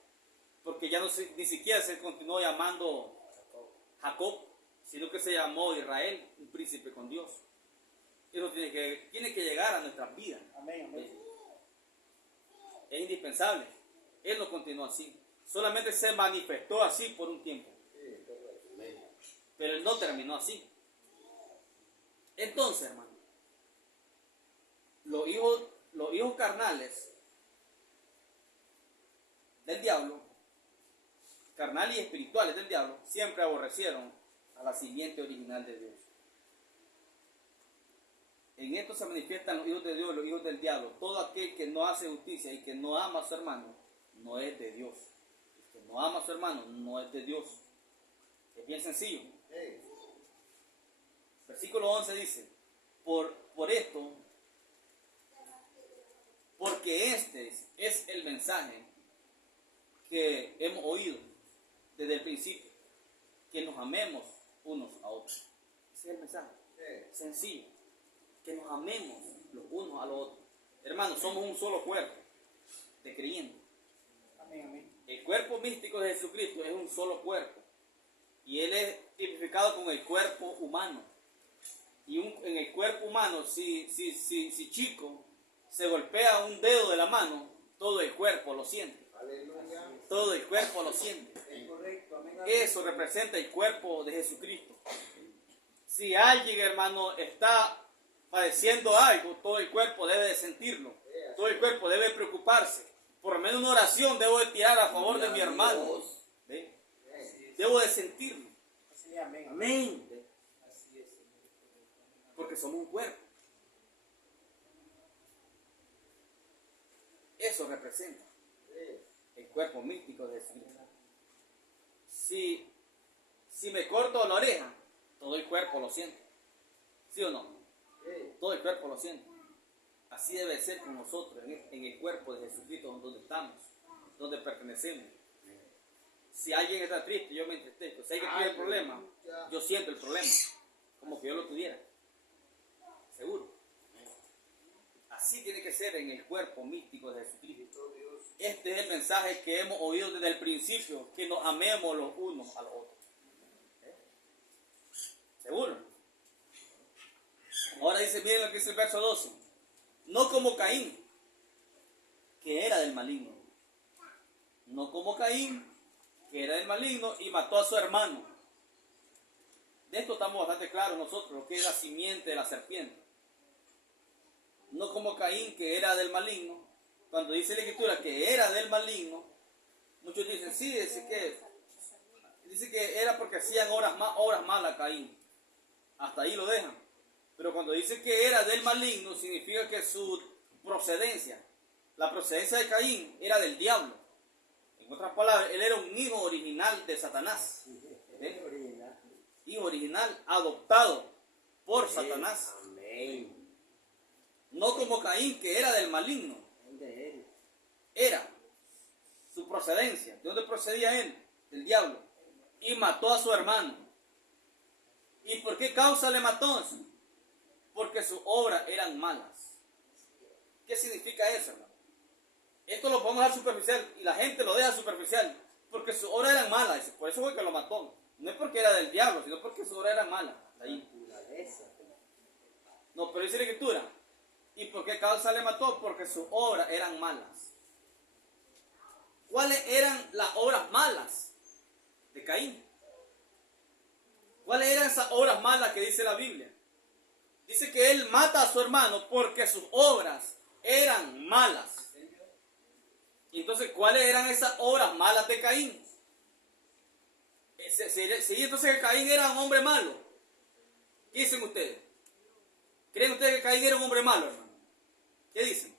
porque ya no ni siquiera se continuó llamando Jacob, sino que se llamó Israel, un príncipe con Dios. Eso tiene que llegar a nuestras vidas. Amén, amén. Es indispensable. Él no continuó así. Solamente se manifestó así por un tiempo. Amén. Pero él no terminó así. Entonces, hermano, los hijos carnales del diablo, carnales y espirituales del diablo, siempre aborrecieron a la simiente original de Dios. En esto se manifiestan los hijos de Dios y los hijos del diablo. Todo aquel que no hace justicia y que no ama a su hermano, no es de Dios. El que no ama a su hermano, no es de Dios. Es bien sencillo. Versículo 11 dice, por esto, porque este es el mensaje que hemos oído desde el principio, que nos amemos unos a otros. Ese es el mensaje. Sencillo. Que nos amemos los unos a los otros. Hermanos, somos un solo cuerpo de creyentes. Amén, amén. El cuerpo místico de Jesucristo es un solo cuerpo. Y Él es tipificado con el cuerpo humano. Y en el cuerpo humano, si Chico se golpea un dedo de la mano, todo el cuerpo lo siente. Aleluya. Todo el cuerpo lo siente. Es correcto, amén. Eso representa el cuerpo de Jesucristo. Si alguien, hermano, está padeciendo algo, todo el cuerpo debe de sentirlo. Todo el cuerpo debe preocuparse. Por lo menos una oración debo de tirar a favor de mi hermano. ¿Ve? Debo de sentirlo. Sí, amén. Amén. ¿Ve? Porque somos un cuerpo. Eso representa el cuerpo místico de Jesucristo. Si me corto la oreja, todo el cuerpo lo siente. ¿Sí o no? Todo el cuerpo lo siente. Así debe ser con nosotros, en el cuerpo de Jesucristo, donde estamos, donde pertenecemos. Si alguien está triste, yo me entristezco. Si alguien tiene el problema, yo siento el problema, como que yo lo tuviera. Seguro. Así tiene que ser en el cuerpo místico de Jesucristo. Este es el mensaje que hemos oído desde el principio, que nos amemos los unos a los otros. ¿Seguro? Ahora dice, miren lo que dice el verso 12. No como Caín, que era del maligno. No como Caín, que era del maligno y mató a su hermano. De esto estamos bastante claros nosotros, lo que es la simiente de la serpiente. No como Caín, que era del maligno. Cuando dice la Escritura que era del maligno, muchos dicen, sí, dice que era porque hacían obras malas Caín. Hasta ahí lo dejan. Pero cuando dice que era del maligno, significa que su procedencia, la procedencia de Caín, era del diablo. En otras palabras, él era un hijo original de Satanás. Hijo original, adoptado por Satanás. Amén. No como Caín, que era del maligno. Era su procedencia. ¿De dónde procedía él? Del diablo. Y mató a su hermano. ¿Y por qué causa le mató? Porque sus obras eran malas. ¿Qué significa eso, hermano? Esto lo podemos dejar superficial y la gente lo deja superficial. Porque sus obras eran malas. Por eso fue que lo mató. No es porque era del diablo, sino porque sus obras eran malas. Ahí. No, pero dice la Escritura. ¿Y por qué causa le mató? Porque sus obras eran malas. ¿Cuáles eran las obras malas de Caín? ¿Cuáles eran esas obras malas que dice la Biblia? Dice que él mata a su hermano porque sus obras eran malas. Y entonces, ¿cuáles eran esas obras malas de Caín? Sí, entonces que Caín era un hombre malo. ¿Qué dicen ustedes? ¿Creen ustedes que Caín era un hombre malo, hermano? ¿Qué dicen?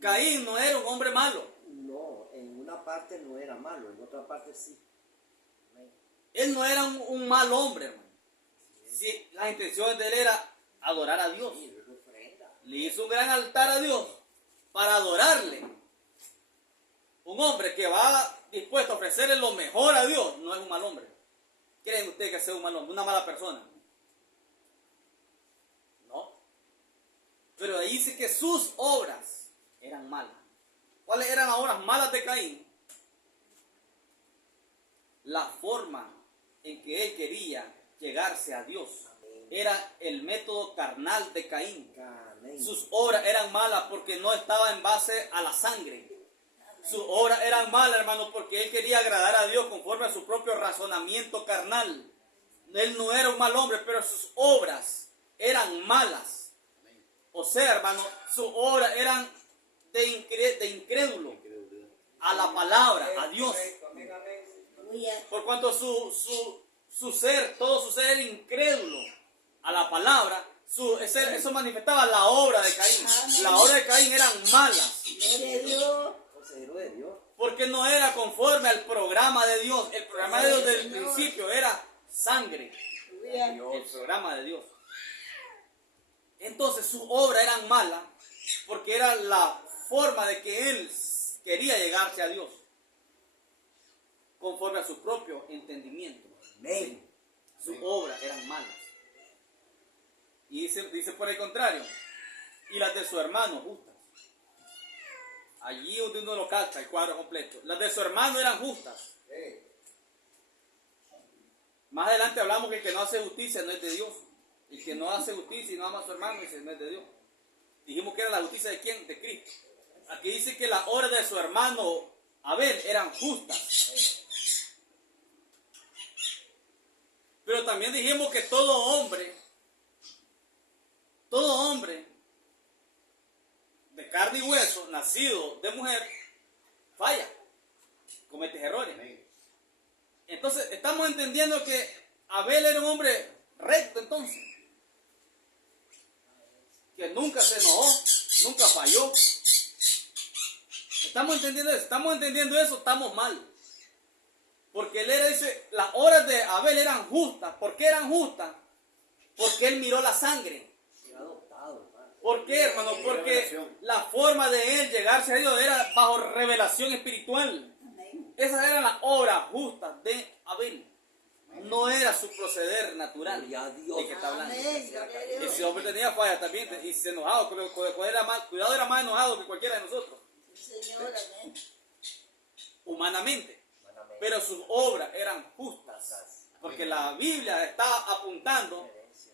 Caín no era un hombre malo. No, en una una parte no era malo, en otra parte sí. Amén. Él no era un mal hombre, hermano. Sí, las intenciones de él era adorar a Dios. Sí, es ofrenda. Le hizo un gran altar a Dios para adorarle. Un hombre que va dispuesto a ofrecerle lo mejor a Dios no es un mal hombre. ¿Creen ustedes que sea un mal hombre, una mala persona? No. Pero ahí dice que sus obras eran malas. ¿Cuáles eran las obras malas de Caín? La forma en que él quería llegarse a Dios era el método carnal de Caín. Amén. Sus obras eran malas porque no estaba en base a la sangre. Sus obras eran malas, hermano, porque él quería agradar a Dios conforme a su propio razonamiento carnal. Él no era un mal hombre, pero sus obras eran malas. O sea, hermano, sus obras eran de incrédulo a la palabra, a Dios. Aleluya. Por cuanto su ser, todo su ser era incrédulo a la palabra, eso manifestaba la obra de Caín. La obra de Caín eran malas. Gloria a Dios. Consejero de Dios. Porque no era conforme al programa de Dios. El programa de Dios desde el principio era sangre. Aleluya. El programa de Dios. Entonces sus obras eran malas porque era la forma de que él quería llegarse a Dios. Conforme a su propio entendimiento. Amén. Sus obras eran malas. Y dice por el contrario, y las de su hermano justas. Allí donde uno lo capta, el cuadro completo. Las de su hermano eran justas. Más adelante hablamos que el que no hace justicia no es de Dios. El que no hace justicia y no ama a su hermano dice no es de Dios. Dijimos que era la justicia de quién? De Cristo. Aquí dice que las obras de su hermano Abel eran justas. Pero también dijimos que todo hombre de carne y hueso, nacido de mujer, falla, comete errores. Entonces, estamos entendiendo que Abel era un hombre recto, entonces, que nunca se enojó, nunca falló. Estamos entendiendo eso, estamos mal. Porque él dice, las obras de Abel eran justas. ¿Por qué eran justas? Porque él miró la sangre. Era adoptado, hermano. ¿Por qué, hermano? Porque la forma de él llegarse a Dios era bajo revelación espiritual. Amén. Esas eran las obras justas de Abel. No era su proceder natural. Gloria a Dios. De que está hablando. Amén. Gloria a Dios. Ese hombre tenía fallas también y se enojaba. Cuidado, era más enojado que cualquiera de nosotros. Señor, amén. Amén. Humanamente. Pero sus obras eran justas. Porque la Biblia está apuntando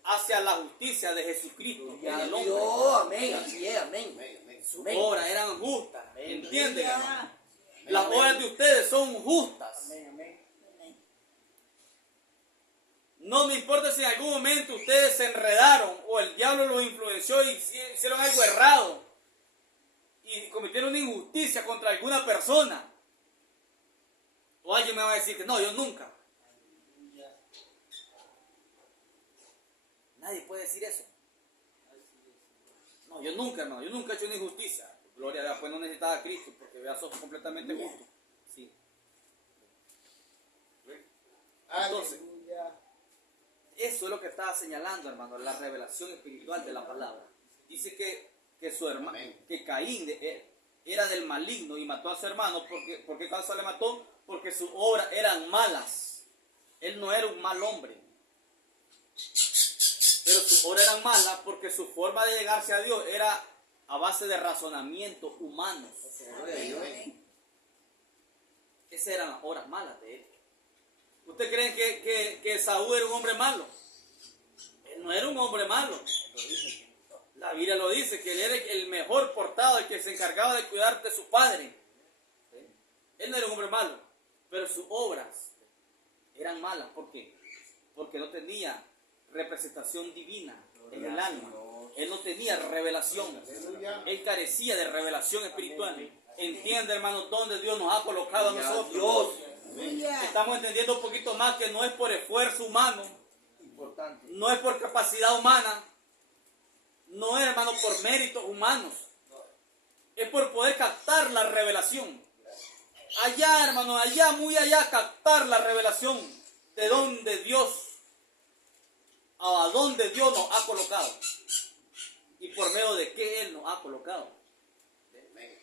hacia la justicia de Jesucristo en Gloria a el hombre. Dios. Amén. Así es. Amén. Sus Amén. obras eran justas. ¿Entienden, hermano? Aleluya. Las obras de ustedes son justas. Amén, amén. Amén. No me importa si en algún momento ustedes se enredaron o el diablo los influenció y hicieron algo errado y cometieron una injusticia contra alguna persona. O alguien me va a decir que no, yo nunca. Nadie puede decir eso. No, yo nunca, hermano, yo nunca he hecho una injusticia. Gloria a Dios, pues no necesitaba a Cristo porque ya sos completamente justo. Sí. Entonces, Aleluya. eso es lo que estaba señalando, hermano, la revelación espiritual de la palabra. Dice que su hermano, Amén. que Caín era del maligno y mató a su hermano. ¿Por qué causa le mató? Porque sus obras eran malas. Él no era un mal hombre. Pero sus obras eran malas porque su forma de llegarse a Dios era a base de razonamientos humanos. Amén. Amén. Esas eran las obras malas de él. ¿Usted cree que Saúl era un hombre malo? Él no era un hombre malo. La Biblia lo dice, que él era el mejor portado, el que se encargaba de cuidar de su padre. Él no era un hombre malo, pero sus obras eran malas. ¿Por qué? Porque no tenía representación divina en el alma. Él no tenía revelación. Él carecía de revelación espiritual. Entiende, hermano, dónde Dios nos ha colocado a nosotros. Aleluya. Estamos entendiendo un poquito más que no es por esfuerzo humano, Importante. no es por capacidad humana, no es, hermano, por méritos humanos. Es por poder captar la revelación. allá, hermano, allá, muy allá, captar la revelación de dónde Dios, a dónde Dios nos ha colocado y por medio de qué Él nos ha colocado. Amén.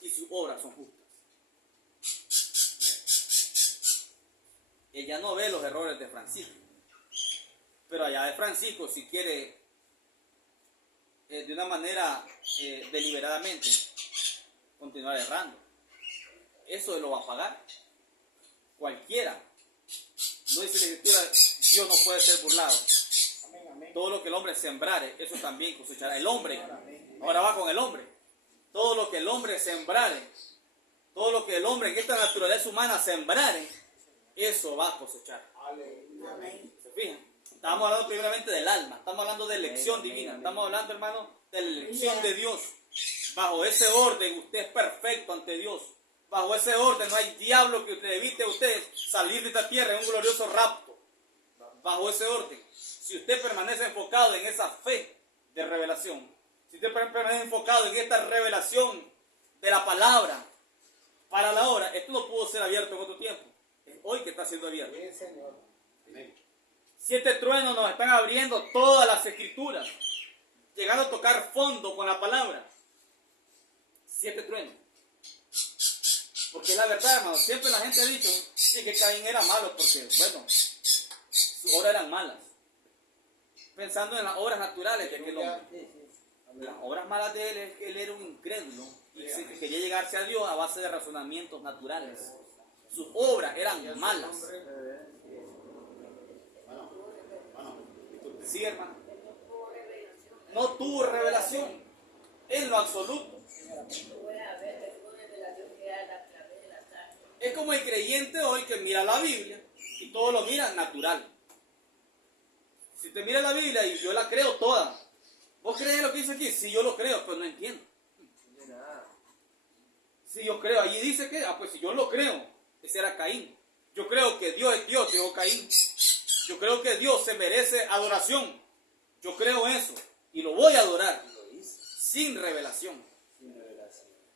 Y sus obras son justas. Ella no ve los errores de Francisco, pero allá de Francisco, si quiere de una manera deliberadamente continuar errando, eso lo va a pagar cualquiera. No dice la Escritura, Dios no puede ser burlado. Amén, amén. Todo lo que el hombre sembrare, eso también cosechará el hombre. Ahora va con el hombre. Todo lo que el hombre sembrare, todo lo que el hombre en esta naturaleza humana sembrare, eso va a cosechar. Aleluya. Amén. ¿Se fijan? Estamos hablando primeramente del alma, estamos hablando de elección divina, estamos hablando, hermano, de la elección de Dios. Bajo ese orden usted es perfecto ante Dios. Bajo ese orden no hay diablo que le evite a usted salir de esta tierra en un glorioso rapto. Bajo ese orden, si usted permanece enfocado en esa fe de revelación, si usted permanece enfocado en esta revelación de la palabra para la hora, esto no pudo ser abierto en otro tiempo. Es hoy que está siendo abierto. Sí, Señor. Amén. 7 truenos nos están abriendo todas las escrituras, llegando a tocar fondo con la palabra. 7 truenos. Porque la verdad, hermano, siempre la gente ha dicho sí, que Caín era malo porque, bueno, sus obras eran malas. Pensando en las obras naturales de aquel hombre. Sí, sí. Amén. Las obras malas de él es que él era un incrédulo y que quería llegarse a Dios a base de razonamientos naturales. Sus obras eran malas. Hermano, disculpe. Sí, hermano. No tuvo revelación en lo absoluto. Es como el creyente hoy que mira la Biblia y todo lo mira natural. Si te mira la Biblia y yo la creo toda, ¿vos crees lo que dice aquí? Sí, yo lo creo, pero no entiendo. Si yo creo, allí dice que, pues si yo lo creo, ese era Caín. Yo creo que Dios es Dios, dijo Caín. Yo creo que Dios se merece adoración. Yo creo eso y lo voy a adorar sin revelación.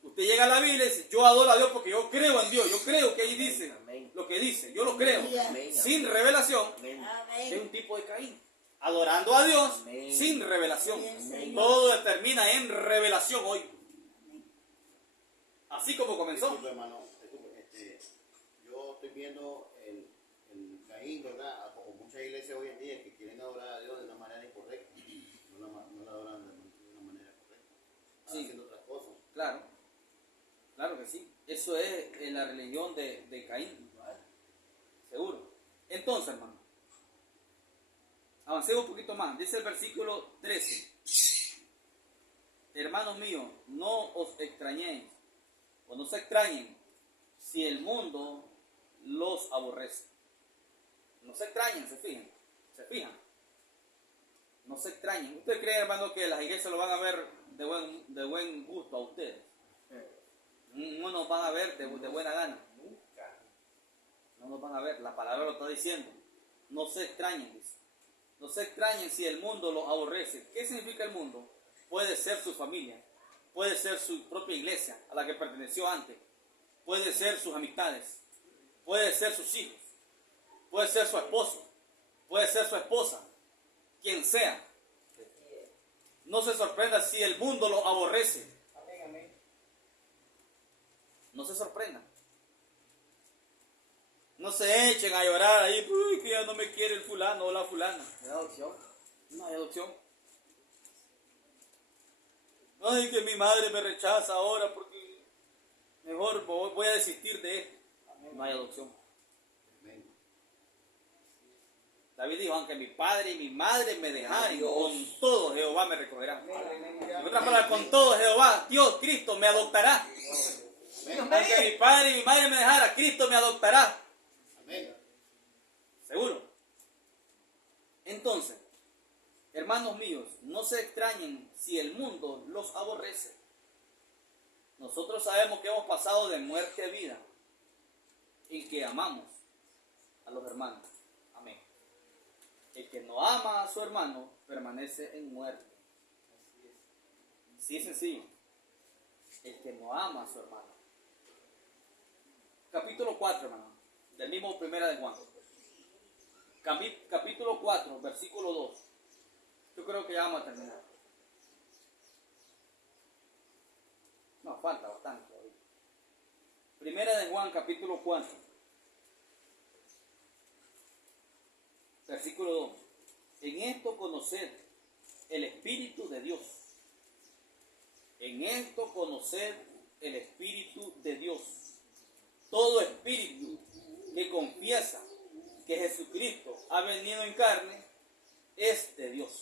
Usted llega a la Biblia y dice, yo adoro a Dios porque yo creo en Dios. Yo creo que ahí dice lo que dice. Yo lo creo. Amén. Sin revelación, Amén. es Amén. un tipo de Caín. Adorando a Dios Amén. sin revelación. Amén. Todo termina en revelación hoy. Así como comenzó. Disculpe, hermano. Disculpe, yo estoy viendo el Caín, ¿verdad? Como muchas iglesias hoy en día que quieren adorar a Dios de una manera incorrecta. No la adoran de una manera correcta. Están Sí. haciendo otras cosas. Claro. Claro que sí. Eso es en la religión de Caín. Seguro. Entonces, hermano. Avancemos un poquito más. Dice el versículo 13. Hermanos míos, no os extrañéis, o no se extrañen, si el mundo los aborrece. No se extrañen, se fijan. Se fijan. No se extrañen. ¿Usted cree, hermano, que las iglesias lo van a ver de buen gusto a ustedes? No nos van a ver de buena gana. No nos van a ver. La palabra lo está diciendo. No se extrañen, dice. No se extrañen si el mundo los aborrece. ¿Qué significa el mundo? Puede ser su familia, puede ser su propia iglesia a la que perteneció antes, puede ser sus amistades, puede ser sus hijos, puede ser su esposo, puede ser su esposa, quien sea. No se sorprenda si el mundo los aborrece. Amén, amén. No se sorprenda. No se echen a llorar ahí, uy, que ya no me quiere el fulano o la fulana. ¿Me da opción? No hay adopción. Ay, que mi madre me rechaza ahora porque mejor voy a desistir de esto. No hay adopción. Amén. David dijo, aunque mi padre y mi madre me dejaren, con todo Jehová me recogerá. En otras palabras, con todo Jehová, Dios, Cristo me adoptará. Aunque mi padre y mi madre me dejara, Cristo me adoptará. Amén. Seguro. Entonces, hermanos míos, no se extrañen si el mundo los aborrece. Nosotros sabemos que hemos pasado de muerte a vida y que amamos a los hermanos. Amén. El que no ama a su hermano permanece en muerte. Sí, es sencillo. El que no ama a su hermano capítulo 4, hermano, del mismo Primera de Juan. Capítulo 4, versículo 2. Yo creo que ya vamos a terminar. No, falta bastante todavía. Primera de Juan, capítulo 4, versículo 2. En esto conoced el Espíritu de Dios. En esto conoced el Espíritu de Dios. Todo espíritu que confiesa que Jesucristo ha venido en carne es de Dios.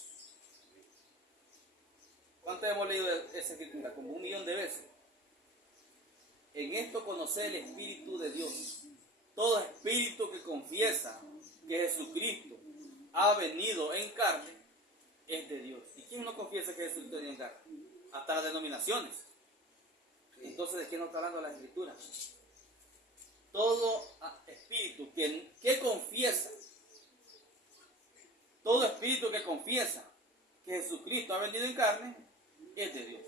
¿Cuánto hemos leído esa escritura? Como 1.000.000 de veces. En esto conoced el Espíritu de Dios. Todo espíritu que confiesa que Jesucristo ha venido en carne es de Dios. ¿Y quién no confiesa que Jesucristo ha venido en carne? Hasta las denominaciones. Entonces, ¿de quién nos está hablando la Escritura? Todo espíritu que confiesa, todo espíritu que confiesa que Jesucristo ha venido en carne es de Dios.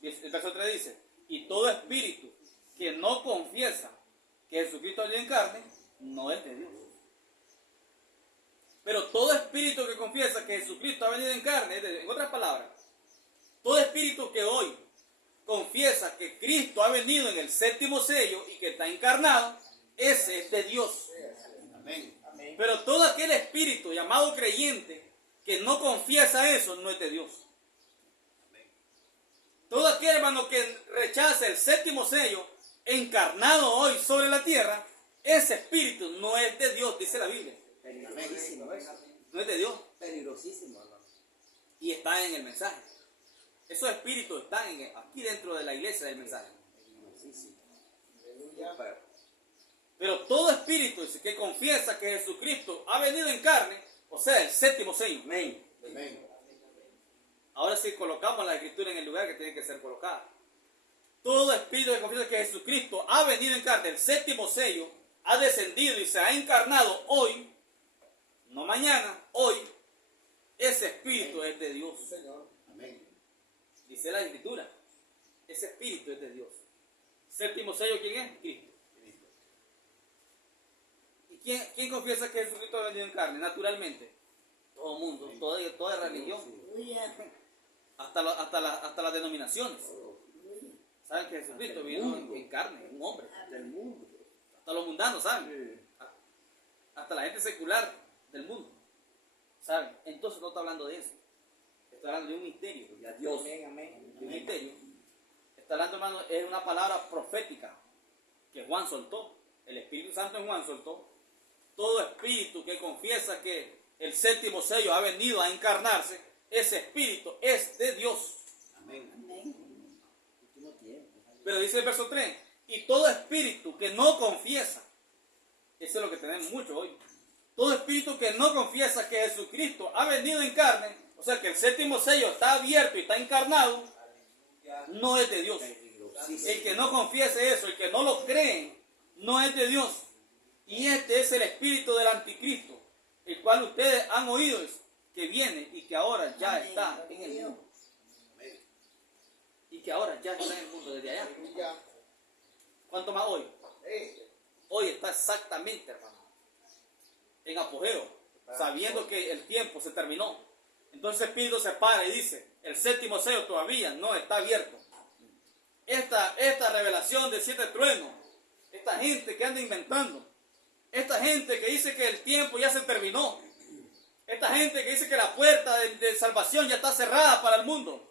El verso 3 dice, y todo espíritu que no confiesa que Jesucristo ha venido en carne no es de Dios. Pero todo espíritu que confiesa que Jesucristo ha venido en carne es de Dios. En otras palabras, todo espíritu que hoy confiesa que Cristo ha venido en el séptimo sello y que está encarnado, ese es de Dios. Amén. Amén. Pero todo aquel espíritu llamado creyente que no confiesa eso no es de Dios. Todo aquel hermano que rechaza el séptimo sello encarnado hoy sobre la tierra, ese espíritu no es de Dios, dice la Biblia. Peligrosísimo eso. No es de Dios. Peligrosísimo, hermano. Y está en el mensaje. Esos espíritus están aquí dentro de la iglesia del mensaje. Peligrosísimo. Aleluya. Pero todo espíritu que confiesa que Jesucristo ha venido en carne, o sea, el séptimo sello. Amén. Amén. Ahora sí colocamos la escritura en el lugar que tiene que ser colocada. Todo espíritu que confiesa que Jesucristo ha venido en carne, el séptimo sello, ha descendido y se ha encarnado hoy, no mañana, hoy, ese espíritu es de Dios. Señor. Amén. Dice la escritura, ese espíritu es de Dios. Séptimo sello, ¿quién es? Cristo. ¿Y quién confiesa que Jesucristo ha venido en carne? Naturalmente. Todo el mundo, toda religión, Aleluya. hasta las denominaciones. ¿Saben que Jesucristo vino en carne, un hombre? Del mundo. Hasta los mundanos, ¿saben? Hasta la gente secular del mundo, ¿saben? Entonces no está hablando de eso. Está hablando de un misterio. Y a Dios. Amén, amén. De un misterio. Está hablando, hermano, es una palabra profética que Juan soltó. El Espíritu Santo en Juan soltó. Todo espíritu que confiesa que el séptimo sello ha venido a encarnarse, ese espíritu es de Dios. Amén. Amén. Último tiempo. Pero dice el verso 3, y todo espíritu que no confiesa, eso es lo que tenemos mucho hoy, todo espíritu que no confiesa que Jesucristo ha venido en carne, o sea que el séptimo sello está abierto y está encarnado, no es de Dios. Peligrosísimo. El que no confiese eso, el que no lo cree, no es de Dios. Y este es el espíritu del anticristo, el cual ustedes han oído que viene y que ahora ya está en el mundo. Amén. Y que ahora ya está en el mundo desde allá. Aleluya. ¿Cuánto más hoy? Eh, Hoy está exactamente, hermano, en apogeo, sabiendo que el tiempo se terminó. Entonces el espíritu se para y dice, el séptimo sello todavía no está abierto. Esta revelación de 7 truenos, esta gente que anda inventando, esta gente que dice que el tiempo ya se terminó, esta gente que dice que la puerta de salvación ya está cerrada para el mundo,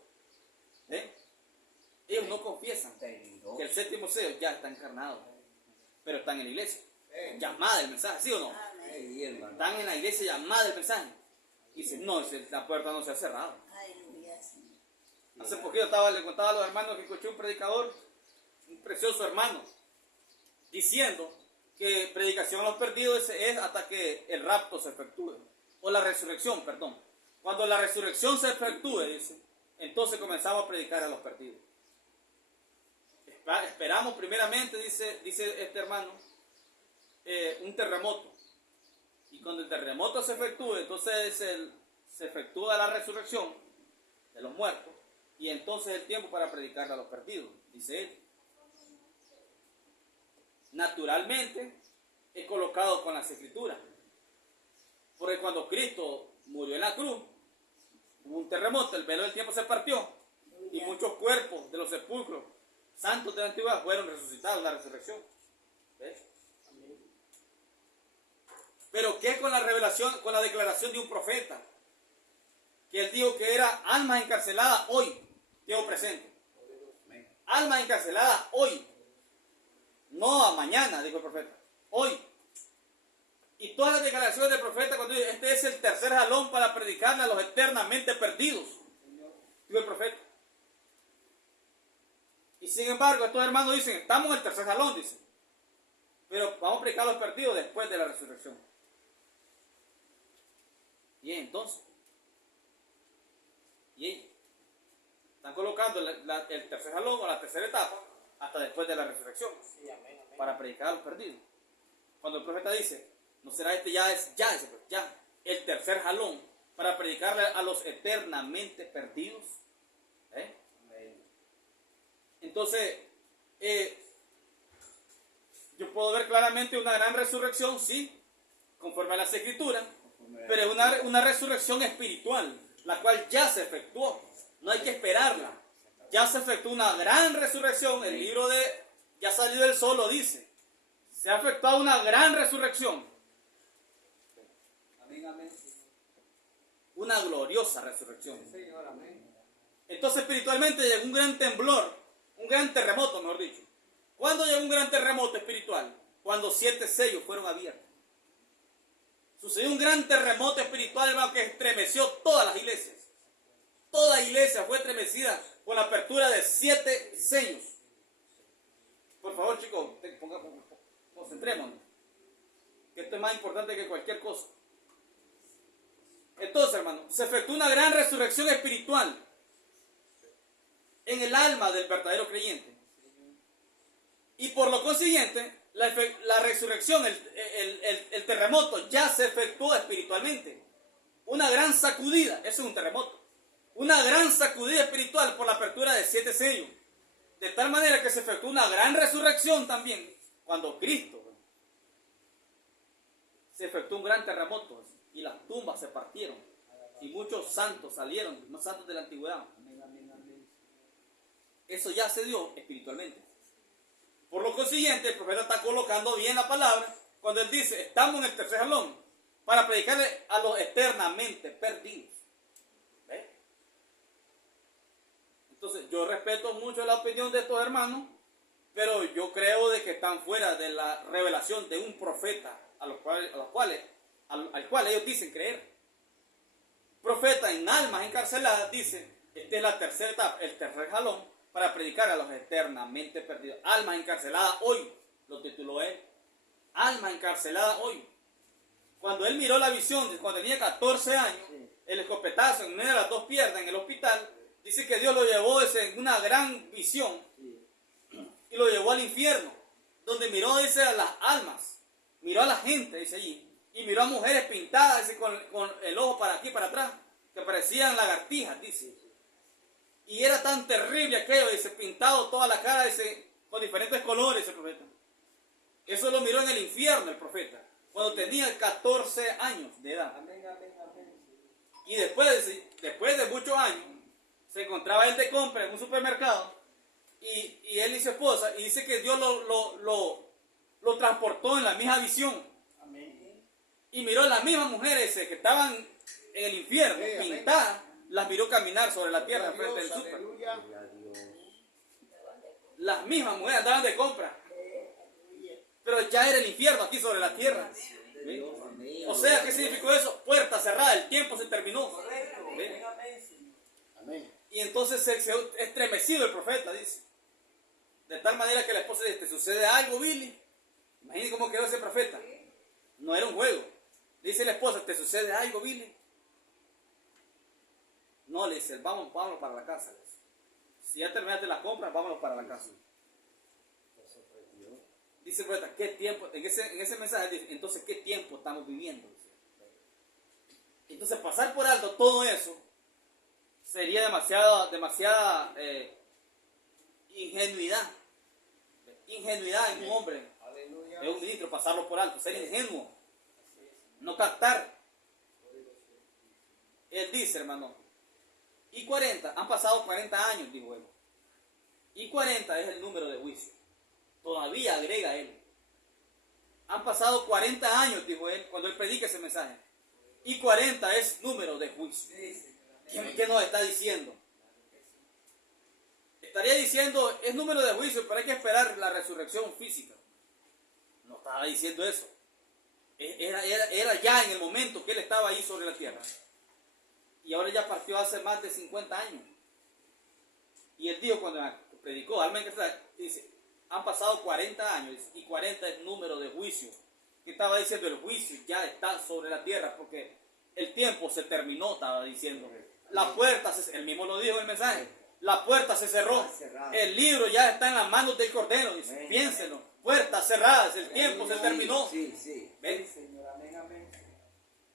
ellos no confiesan Peligroso. que el séptimo sello ya está encarnado, pero están en la iglesia, eh. llamada del mensaje, ¿sí o no? Amén. Sí, hermano. Están en la iglesia llamada del mensaje. Y dicen, no, la puerta no se ha cerrado. Aleluya, Señor. Hace poquito le contaba a los hermanos que escuché un predicador, un precioso hermano, diciendo que predicación a los perdidos es hasta que el rapto se efectúe, o la resurrección, perdón. Cuando la resurrección se efectúe, dice, entonces comenzamos a predicar a los perdidos. Esperamos primeramente, dice este hermano, un terremoto. Y cuando el terremoto se efectúe, entonces se efectúa la resurrección de los muertos. Y entonces el tiempo para predicar a los perdidos, dice él. naturalmente es colocado con las escrituras. Porque cuando Cristo murió en la cruz, hubo un terremoto, el velo del tiempo se partió y muchos cuerpos de los sepulcros santos de la antigüedad fueron resucitados en la resurrección. ¿Ves? Pero ¿qué con la revelación, con la declaración de un profeta? Que él dijo que era almas encarceladas hoy, Dios presente. Almas encarceladas hoy. No a mañana, dijo el profeta. Hoy. Y todas las declaraciones del profeta cuando dice, este es el tercer jalón para predicarle a los eternamente perdidos. Dijo el profeta. Y sin embargo, estos hermanos dicen, estamos en el tercer jalón, dicen. Pero vamos a predicar a los perdidos después de la resurrección. Y entonces, están colocando el tercer jalón o la tercera etapa hasta después de la resurrección. Sí, amén, amén. Para predicar a los perdidos. Cuando el profeta dice, no será este ya el tercer jalón para predicarle a los eternamente perdidos. Entonces, yo puedo ver claramente una gran resurrección, sí, conforme a las escrituras, pero es una resurrección espiritual, la cual ya se efectuó. No hay que esperarla. Ya se efectuó una gran resurrección. El libro de Ya salido el sol lo dice. Se ha efectuado una gran resurrección. Amén, amén. Una gloriosa resurrección. Señor, amén. Entonces espiritualmente llegó un gran temblor, un gran terremoto, mejor dicho. ¿Cuándo llegó un gran terremoto espiritual? Cuando 7 sellos fueron abiertos. Sucedió un gran terremoto espiritual, hermano, que estremeció todas las iglesias. Toda iglesia fue estremecida con la apertura de 7 sellos. Por favor, chicos, concentrémonos. Que esto es más importante que cualquier cosa. Entonces, hermano, se efectuó una gran resurrección espiritual en el alma del verdadero creyente. Y por lo consiguiente, la resurrección, el terremoto ya se efectuó espiritualmente. Una gran sacudida, eso es un terremoto. Una gran sacudida espiritual por la apertura de 7 sellos. De tal manera que se efectuó una gran resurrección también cuando Cristo se efectuó un gran terremoto y las tumbas se partieron y muchos santos salieron, no santos de la antigüedad. Eso ya se dio espiritualmente. Por lo consiguiente, el profeta está colocando bien la palabra cuando él dice, estamos en el tercer jalón para predicarle a los eternamente perdidos. ¿Ve? Entonces, yo respeto mucho la opinión de estos hermanos, pero yo creo de que están fuera de la revelación de un profeta al cual ellos dicen creer. Profeta en almas encarceladas dice, esta es la tercera etapa, el tercer jalón para predicar a los eternamente perdidos. Almas encarceladas hoy, lo tituló él. Almas encarceladas hoy. Cuando él miró la visión, cuando tenía 14 años, el escopetazo en medio de las 2 piernas en el hospital, dice que Dios lo llevó en una gran visión y lo llevó al infierno, donde miró, dice, a las almas, miró a la gente, dice allí, y miró a mujeres pintadas, dice, con el ojo para aquí, para atrás, que parecían lagartijas, dice. Y era tan terrible aquello, dice, pintado toda la cara, dice, con diferentes colores, el profeta. Eso lo miró en el infierno el profeta, cuando tenía 14 años de edad. Amén, amén, amén. Y después de muchos años, se encontraba él de compra en un supermercado, y él y su esposa, y dice que Dios lo transportó en la misma visión. Amén. Y miró a las mismas mujeres que estaban en el infierno, Sí, amén. pintadas, las miró caminar sobre la tierra Gloria a frente del Dios, súper. aleluya. Las mismas mujeres andaban de compra. Pero ya era el infierno aquí sobre la tierra. ¿Ve? O sea, ¿qué significó eso? Puerta cerrada, el tiempo se terminó. ¿Ve? Amén. Y entonces se estremecido el profeta, dice. De tal manera que la esposa dice, ¿te sucede algo, Billy? Imagínate cómo quedó ese profeta. No era un juego. Le dice la esposa, ¿te sucede algo, Billy? No, le dice, vámonos para la casa. Si ya terminaste las compras, vámonos para la casa. Dice el profeta, ¿qué tiempo? En ese mensaje dice, entonces, ¿qué tiempo estamos viviendo? Entonces, pasar por alto todo eso sería demasiada ingenuidad. Ingenuidad en un hombre Es un ministro, pasarlo por alto, ser ingenuo, no captar. Él dice, hermano, y 40, han pasado 40 años, dijo él. Y 40 es el número de juicio. Todavía agrega él. Han pasado 40 años, dijo él, cuando él predica ese mensaje. Y 40 es número de juicio. ¿Qué nos está diciendo? Estaría diciendo, es número de juicio, pero hay que esperar la resurrección física. No estaba diciendo eso. Era ya en el momento que él estaba ahí sobre la tierra. Y ahora ya partió hace más de 50 años. Y él dijo cuando predicó, dice, han pasado 40 años y 40 es número de juicio. Que estaba diciendo, el juicio ya está sobre la tierra porque el tiempo se terminó, estaba diciendo. La puerta, él mismo lo dijo en el mensaje, la puerta se cerró. El libro ya está en las manos del Cordero, dice, piénsenlo. Puertas cerradas, el tiempo se terminó. ¿Ven? Señor, amén, amén.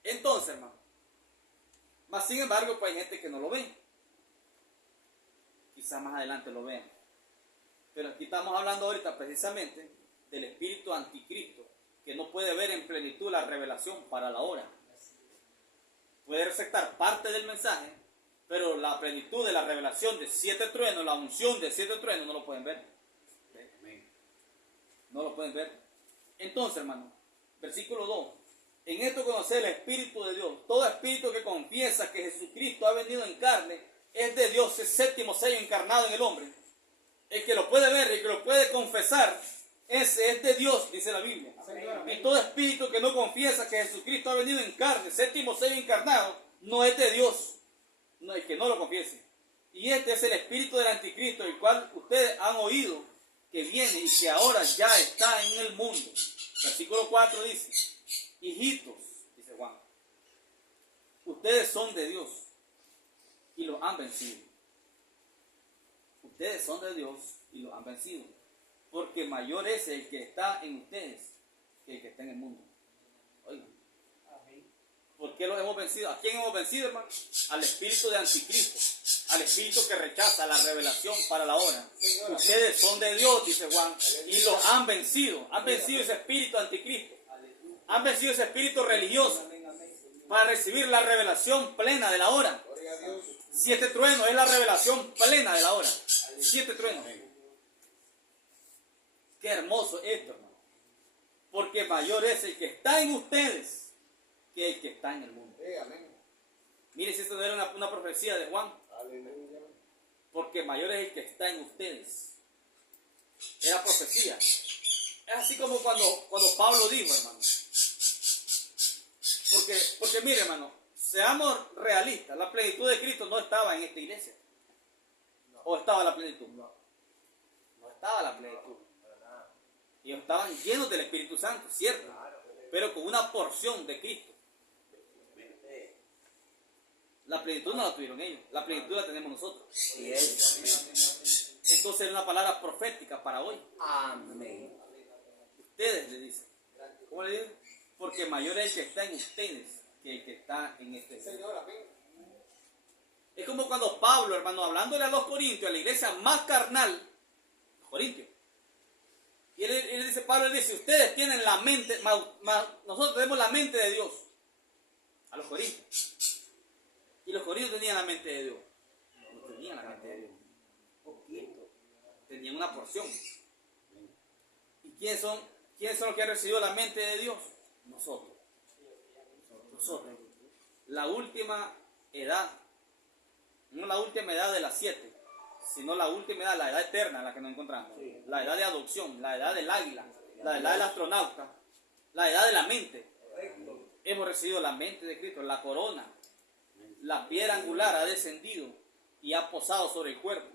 Entonces, hermano, más sin embargo, pues hay gente que no lo ve. Quizás más adelante lo vean. Pero aquí estamos hablando ahorita precisamente del espíritu anticristo, que no puede ver en plenitud la revelación para la hora. Puede receptar parte del mensaje, pero la plenitud de la revelación de 7 truenos, la unción de 7 truenos, no lo pueden ver. No lo pueden ver. Entonces, hermano, versículo 2. En esto conocer el Espíritu de Dios. Todo espíritu que confiesa que Jesucristo ha venido en carne es de Dios, el séptimo sello encarnado en el hombre. El que lo puede ver, el que lo puede confesar, ese es de Dios, dice la Biblia. Y todo espíritu que no confiesa que Jesucristo ha venido en carne, séptimo sello encarnado, no es de Dios. No, el que no lo confiese. Y este es el espíritu del anticristo, el cual ustedes han oído que viene y que ahora ya está en el mundo. Versículo 4 dice, hijitos, dice Juan, ustedes son de Dios y los han vencido. Ustedes son de Dios y los han vencido, porque mayor es el que está en ustedes que el que está en el mundo. Oigan, ¿por qué los hemos vencido? ¿A quién hemos vencido, hermano? Al espíritu de anticristo, al espíritu que rechaza la revelación para la hora. Ustedes son de Dios, dice Juan, y los han vencido. Han vencido ese espíritu anticristo. Han vencido ese espíritu religioso para recibir la revelación plena de la hora. 7 truenos es la revelación plena de la hora. 7 truenos. Qué hermoso esto, hermano. Porque mayor es el que está en ustedes que el que está en el mundo. Mire si esto no era una profecía de Juan. Porque mayor es el que está en ustedes. Era profecía. Es así como cuando Pablo dijo, hermano. Porque mire, hermano, seamos realistas. La plenitud de Cristo no estaba en esta iglesia. ¿O estaba la plenitud? No estaba la plenitud. Ellos estaban llenos del Espíritu Santo, cierto. Pero con una porción de Cristo. La plenitud no la tuvieron ellos, la plenitud la tenemos nosotros. Entonces es una palabra profética para hoy. Amén. Ustedes le dicen. ¿Cómo le dicen? Porque mayor es el que está en ustedes que el que está en este mundo. Es como cuando Pablo, hermano, hablándole a los corintios, a la iglesia más carnal, los corintios. Y él dice, Pablo dice, ustedes tienen la mente, nosotros tenemos la mente de Dios. A los corintios. Y los corintios tenían la mente de Dios. No tenían la mente de Dios. Poquito. Tenían una porción. ¿Y quiénes son los que han recibido la mente de Dios? Nosotros. Nosotros. La última edad. No la última edad de las 7, sino la última edad, la edad eterna en la que nos encontramos. La edad de adopción, la edad del águila, la edad del astronauta, la edad de la mente. Hemos recibido la mente de Cristo, la corona. La piedra angular ha descendido y ha posado sobre el cuerpo.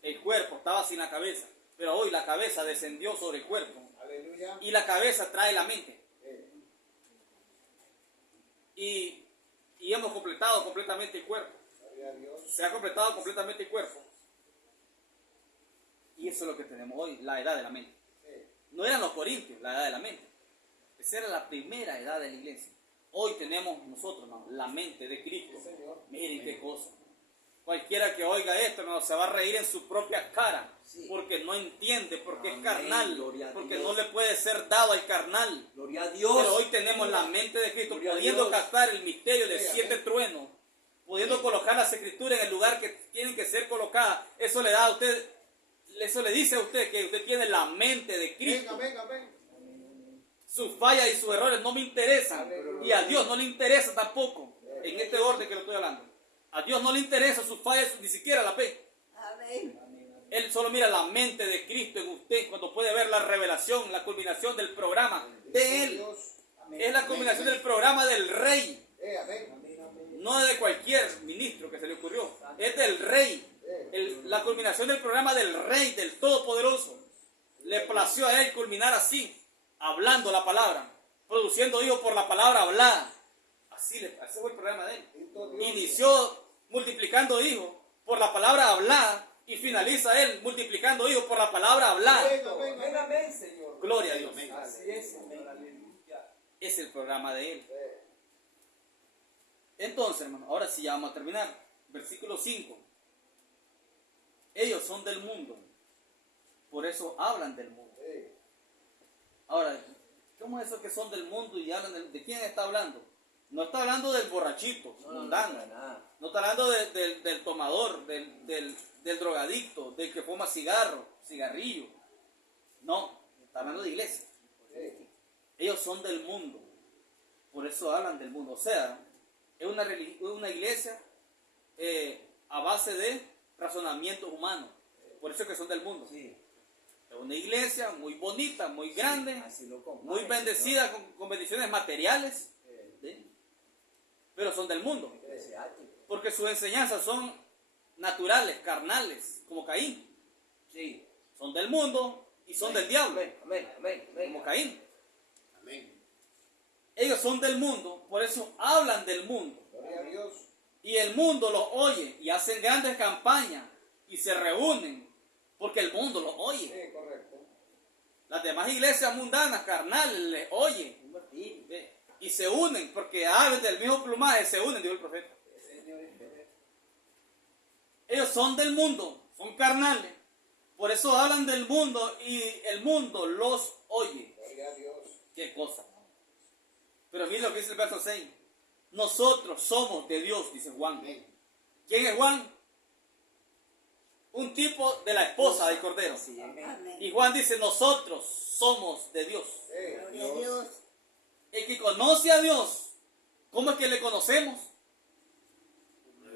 El cuerpo estaba sin la cabeza, pero hoy la cabeza descendió sobre el cuerpo. Y la cabeza trae la mente. Y hemos completado completamente el cuerpo. Se ha completado completamente el cuerpo. Y eso es lo que tenemos hoy, la edad de la mente. No eran los corintios, la edad de la mente. Esa era la primera edad de la iglesia. Hoy tenemos nosotros, hermano, la mente de Cristo. Miren qué cosa. Cualquiera que oiga esto, hermano, se va a reír en su propia cara. Sí. Porque no entiende, porque es Amén, carnal. gloria a Porque Dios. no le puede ser dado al carnal. Gloria a Dios. Pero hoy tenemos la mente de Cristo, Gloria a pudiendo Dios. captar el misterio de Sí, 7 amén. truenos, pudiendo colocar las escrituras en el lugar que tienen que ser colocadas. Eso le da a usted, eso le dice a usted que usted tiene la mente de Amén, Cristo. amén, amén. Sus fallas y sus errores no me interesan. Y a Dios no le interesa tampoco. En este orden que lo estoy hablando. A Dios no le interesa sus fallas, ni siquiera la fe. Amén. Él solo mira la mente de Cristo en usted cuando puede ver la revelación, la culminación del programa de Él. Dios. Amén. Es la culminación del programa del Rey. Amén. No es de cualquier ministro que se le ocurrió. Es del Rey. La culminación del programa del Rey, del Todopoderoso. Le plació a Él culminar así, hablando la palabra, produciendo hijos por la palabra hablada. Así fue el programa de Él. Inició multiplicando hijos por la palabra hablada y finaliza Él multiplicando hijos por la palabra hablada. Amén, amén, Señor. Gloria a Dios. Así es, amén. Aleluya. Es el programa de Él. Entonces, hermano, ahora sí ya vamos a terminar. Versículo 5. Ellos son del mundo, por eso hablan del mundo. Ahora, ¿cómo es eso que son del mundo y hablan de quién está hablando? No está hablando del borrachito, mundano. nada. No está hablando del tomador, del drogadicto, del que fuma cigarrillo. No, está hablando de iglesia. Ellos son del mundo, por eso hablan del mundo. O sea, es una iglesia a base de razonamientos humanos. Por eso es que son del mundo. Sí. Es una iglesia muy bonita, muy grande, Así lo compara, muy bendecida con bendiciones materiales, Señor. ¿sí? Pero son del mundo. Deseate. Porque sus enseñanzas son naturales, carnales, como Caín. Sí. Son del mundo y son del diablo, Amén, amén, amén, amén. como Caín. Amén. Ellos son del mundo, por eso hablan del mundo. Gloria a Dios. Y el mundo los oye y hacen grandes campañas y se reúnen porque el mundo los oye. Sí, correcto. Las demás iglesias mundanas, carnales, les oyen. Un martirio. Y se unen porque aves del mismo plumaje se unen, dijo el profeta. Ellos son del mundo, son carnales. Por eso hablan del mundo y el mundo los oye. Gloria a Dios. ¿Qué cosa? Pero mira lo que dice el verso 6. Nosotros somos de Dios, dice Juan. Amén. ¿Quién es Juan? Un tipo de la esposa del Cordero. Sí, amén. Amén. Y Juan dice, nosotros somos de Dios. Gloria a Dios. El que conoce a Dios, ¿cómo es que le conocemos?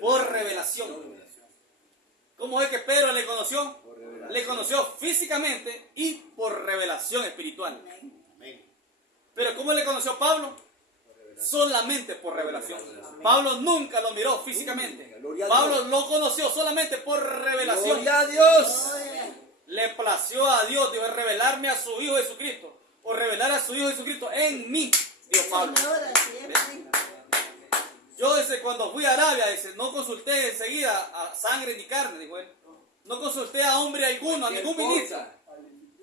Por revelación. ¿Cómo es que Pedro le conoció? Por revelación. Le conoció físicamente y por revelación espiritual. Amén. Amén. Pero ¿cómo le conoció Pablo? Solamente por revelación. Pablo nunca lo miró físicamente. Gloria a Pablo Dios. lo conoció solamente por revelación. Gloria a Dios. Gloria. Le plació a Dios, dijo, revelarme a su Hijo Jesucristo. O revelar a su Hijo Jesucristo en mí, dijo Pablo. Señor, así es, amén. Yo desde cuando fui a Arabia, dice, no consulté enseguida a sangre ni carne, dijo él. No consulté a hombre alguno, a ningún ministro.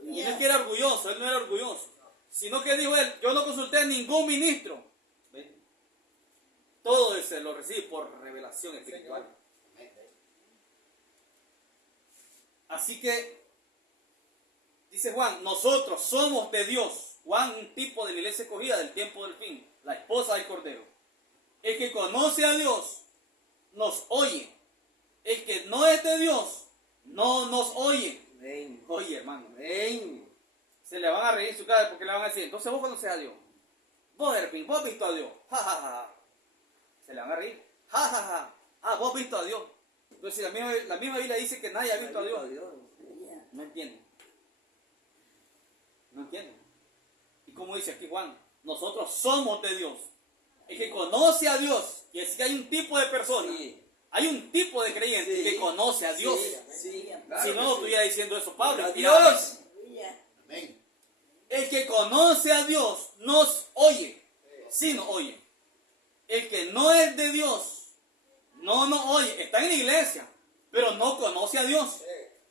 Y no es que era orgulloso, él no era orgulloso. Sino que dijo él, yo no consulté a ningún ministro. ¿Ve? Todo ese lo recibí por revelación espiritual. Así que, dice Juan, nosotros somos de Dios. Juan, un tipo de la iglesia escogida del tiempo del fin, la esposa del Cordero. El que conoce a Dios nos oye. El que no es de Dios no nos oye. Amén. Oye, hermano, Amén. se le van a reír en su cara porque le van a decir, entonces vos conoces a Dios. Vos, Erpin, vos has visto a Dios. Ja, ja, ja. Se le van a reír. Ja, ja, ja. Ah, vos has visto a Dios. Entonces la misma Biblia dice que nadie ha visto a Dios. Ya. No entienden. No entienden. Y como dice aquí Juan, nosotros somos de Dios. El que conoce a Dios, y es que hay un tipo de persona, Sí. hay un tipo de creyente Sí. que conoce a Dios. Sí, Si no, no estuviera diciendo eso Pablo. A Dios. Dios. Gloria. Amén. El que conoce a Dios nos oye. Sí nos oye. El que no es de Dios no nos oye. Está en la iglesia, pero no conoce a Dios.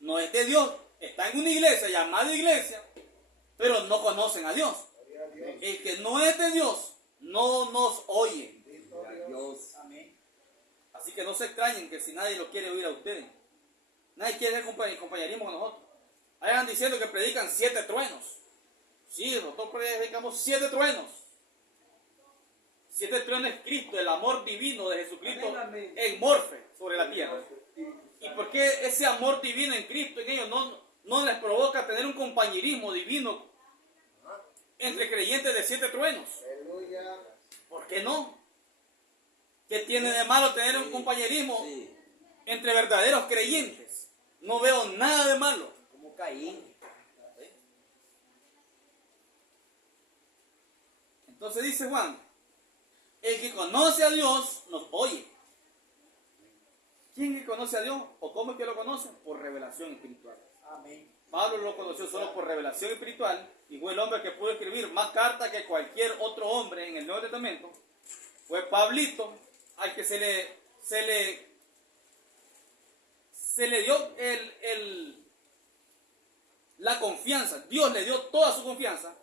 No es de Dios. Está en una iglesia llamada iglesia, pero no conocen a Dios. Gloria a Dios. El que no es de Dios no nos oye. A Dios. Amén. Así que no se extrañen que si nadie lo quiere oír a ustedes, nadie quiere hacer compañerismo con nosotros. Ahí van diciendo que predican 7 truenos. Sí, nosotros predicamos 7 truenos. 7 truenos es Cristo, el amor divino de Jesucristo Amén, amén. en morfe sobre la tierra. ¿Y por qué ese amor divino en Cristo en ellos no les provoca tener un compañerismo divino entre creyentes de 7 truenos? Aleluya. ¿Por qué no? ¿Qué tiene de malo tener un compañerismo Sí, entre verdaderos creyentes? No veo nada de malo. como Caín. Entonces dice Juan, el que conoce a Dios nos oye. ¿Quién es que conoce a Dios? ¿O cómo es que lo conoce? Por revelación espiritual. Amén. Pablo lo conoció solo por revelación espiritual y fue el hombre que pudo escribir más cartas que cualquier otro hombre en el Nuevo Testamento. Fue Pablito al que se le dio la confianza. Dios le dio toda su confianza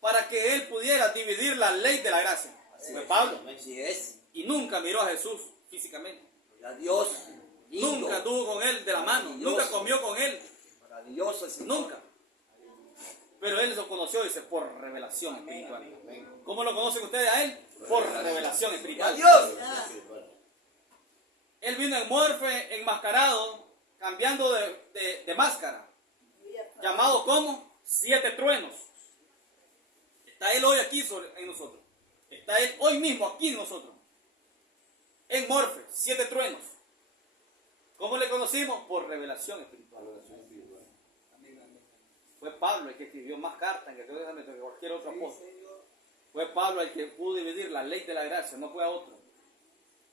para que él pudiera dividir la ley de la gracia. Fue Pablo. Así es. Y nunca miró a Jesús físicamente. Gloria a Dios. Lindo. Nunca estuvo con él de la mano. Maravilloso. Nunca comió con él. Maravilloso el Señor. Nunca. Pero él lo conoció, dice, por revelación Amén. espiritual. Amén. ¿Cómo lo conocen ustedes a él? Por revelación espiritual. Adiós. Él vino en morfe, enmascarado, cambiando de máscara. Llamado como 7 truenos. Está él hoy aquí en nosotros. Está él hoy mismo aquí en nosotros. En morfe, 7 truenos. ¿Cómo le conocimos? Por revelación espiritual. Fue Pablo el que escribió más cartas en el Nuevo Testamento que cualquier otro apóstol. Fue Pablo el que pudo dividir la ley de la gracia, no fue a otro.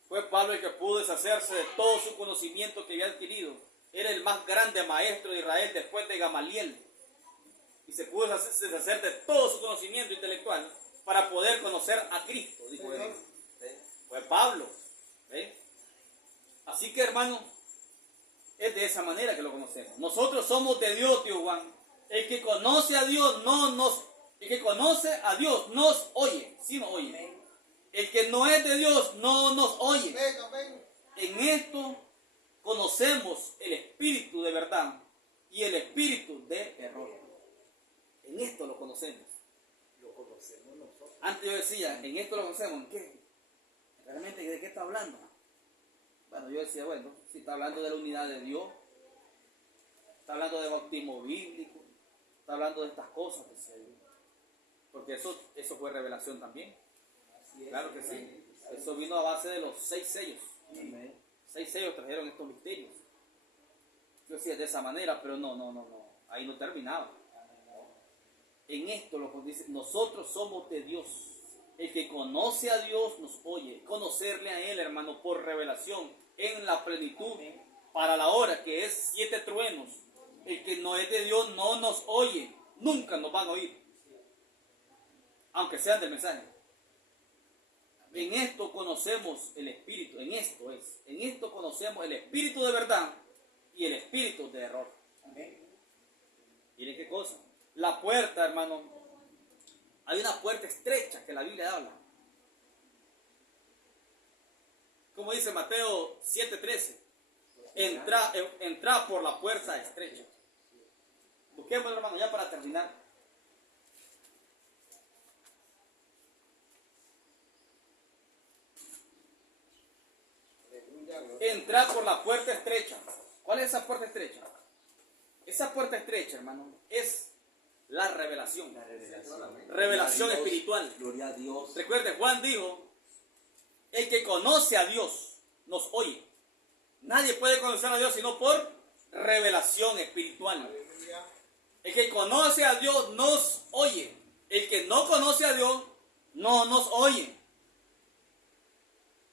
Fue Pablo el que pudo deshacerse de todo su conocimiento que había adquirido. Era el más grande maestro de Israel después de Gamaliel. Y se pudo deshacer de todo su conocimiento intelectual para poder conocer a Cristo, dijo él. Fue Pablo. ¿Ve? Así que, hermano, es de esa manera que lo conocemos. Nosotros somos de Dios, tío Juan. El que conoce a Dios el que conoce a Dios nos oye, sí nos oye. El que no es de Dios no nos oye. En esto conocemos el espíritu de verdad y el espíritu de error. En esto lo conocemos. Lo conocemos nosotros. Antes yo decía, en esto lo conocemos, ¿en qué? ¿Realmente de qué está hablando? Bueno, yo decía, bueno, si está hablando de la unidad de Dios, está hablando de bautismo bíblico, está hablando de estas cosas, decía yo. Porque eso fue revelación también. Claro que sí. Eso vino a base de los 6 sellos. 6 sellos trajeron estos misterios. Yo decía de esa manera, pero no. Ahí no terminaba. En esto lo que dice, nosotros somos de Dios. El que conoce a Dios nos oye. Conocerle a Él, hermano, por revelación, en la plenitud, para la hora que es 7 truenos. El que no es de Dios no nos oye. Nunca nos van a oír. Aunque sean del mensaje. En esto conocemos el espíritu. En esto conocemos el espíritu de verdad y el espíritu de error. Amén. Miren qué cosa. La puerta, hermano. Hay una puerta estrecha que la Biblia habla. Como dice Mateo 7:13. Entra por la puerta estrecha. Busquemos, hermano, ya para terminar. Entrar por la puerta estrecha. ¿Cuál es esa puerta estrecha? Esa puerta estrecha, hermano, es la revelación. Revelación espiritual. Gloria a Dios. Recuerde, Juan dijo, el que conoce a Dios nos oye. Nadie puede conocer a Dios sino por revelación espiritual. El que conoce a Dios nos oye. El que no conoce a Dios no nos oye.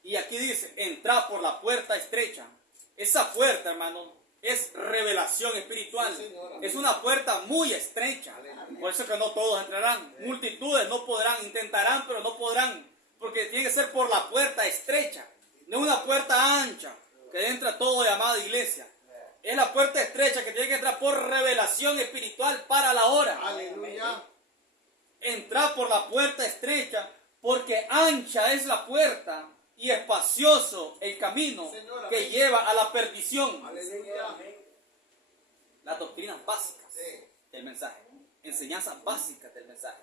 Y aquí dice, entra por la puerta estrecha. Esa puerta, hermano, es revelación espiritual. Es una puerta muy estrecha. Por eso que no todos entrarán. Multitudes no podrán, intentarán, pero no podrán. Porque tiene que ser por la puerta estrecha. No es una puerta ancha que entra todo llamada iglesia. Es la puerta estrecha que tiene que entrar por revelación espiritual para la hora. Aleluya. Entrar por la puerta estrecha porque ancha es la puerta y espacioso el camino Señor, que amén. lleva a la perdición. Aleluya. Las doctrinas básicas Sí. del mensaje, enseñanzas básicas del mensaje.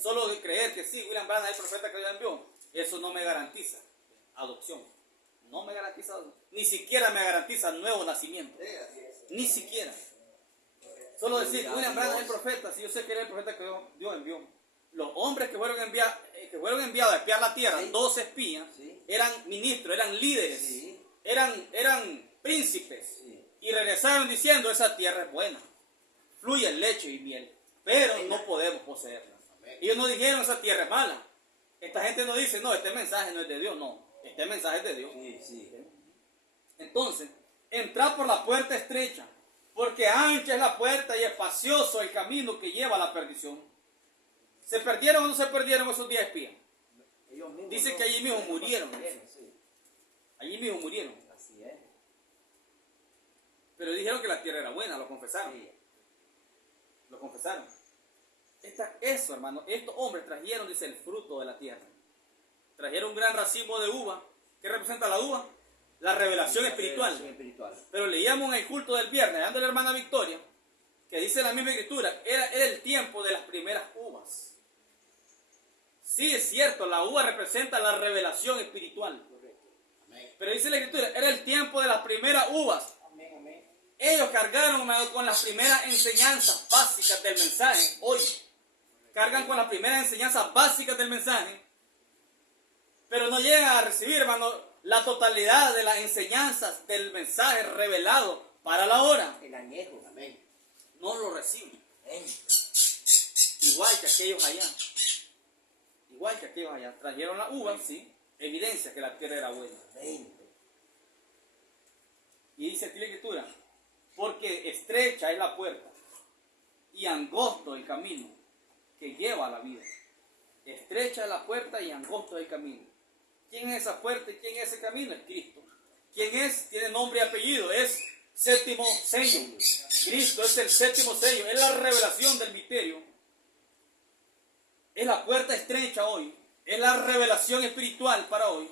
Solo de creer que sí, William Branham es el profeta que Dios envió, eso no me garantiza adopción. No me garantiza adopción. Ni siquiera me garantiza nuevo nacimiento. Sí, así es. Ni siquiera. Solo decir, William Branham es el profeta, si yo sé que era el profeta que Dios envió. Los hombres que fueron enviados a espiar la tierra, Sí. 12 espías, Sí. eran ministros, eran líderes, Sí. eran príncipes. Sí. Y regresaron diciendo, esa tierra es buena, fluye leche y miel, pero no podemos poseerla. Ellos no dijeron, esa tierra es mala. Esta gente no dice, no, este mensaje no es de Dios, no, este mensaje es de Dios. Sí, sí. Entonces, entrad por la puerta estrecha, porque ancha es la puerta y espacioso el camino que lleva a la perdición. ¿Se perdieron o no se perdieron esos 10 espías? Ellos mismos Dice no- que allí mismo murieron. Sí. Allí mismo murieron. Así es. Pero dijeron que la tierra era buena, lo confesaron. Sí. Lo confesaron. Eso, hermano, estos hombres trajeron, dice, el fruto de la tierra. Trajeron un gran racimo de uva. ¿Qué representa la uva? La revelación espiritual. Revelación espiritual. Pero leíamos en el culto del viernes, dando a la hermana Victoria, que dice la misma escritura, era el tiempo de las primeras uvas. Sí, es cierto, la uva representa la revelación espiritual. Amén. Pero dice la escritura, era el tiempo de las primeras uvas. Amén, amén. Ellos cargaron, hermano, con las primeras enseñanzas básicas del mensaje. Hoy cargan con las primeras enseñanzas básicas del mensaje, pero no llegan a recibir, hermano, la totalidad de las enseñanzas del mensaje revelado para la hora. El añejo. Amén. No lo reciben. Amén. Igual que aquellos allá. Igual que aquellos allá. Trajeron la uva, sí. Evidencia que la tierra era buena. Amén. Y dice aquí la escritura, porque estrecha es la puerta y angosto el camino que lleva a la vida. Estrecha es la puerta y angosto es el camino. ¿Quién es esa puerta y quién es ese camino? Es Cristo. ¿Quién es? Tiene nombre y apellido. Es séptimo sello. Cristo es el séptimo sello. Es la revelación del misterio. Es la puerta estrecha hoy. Es la revelación espiritual para hoy.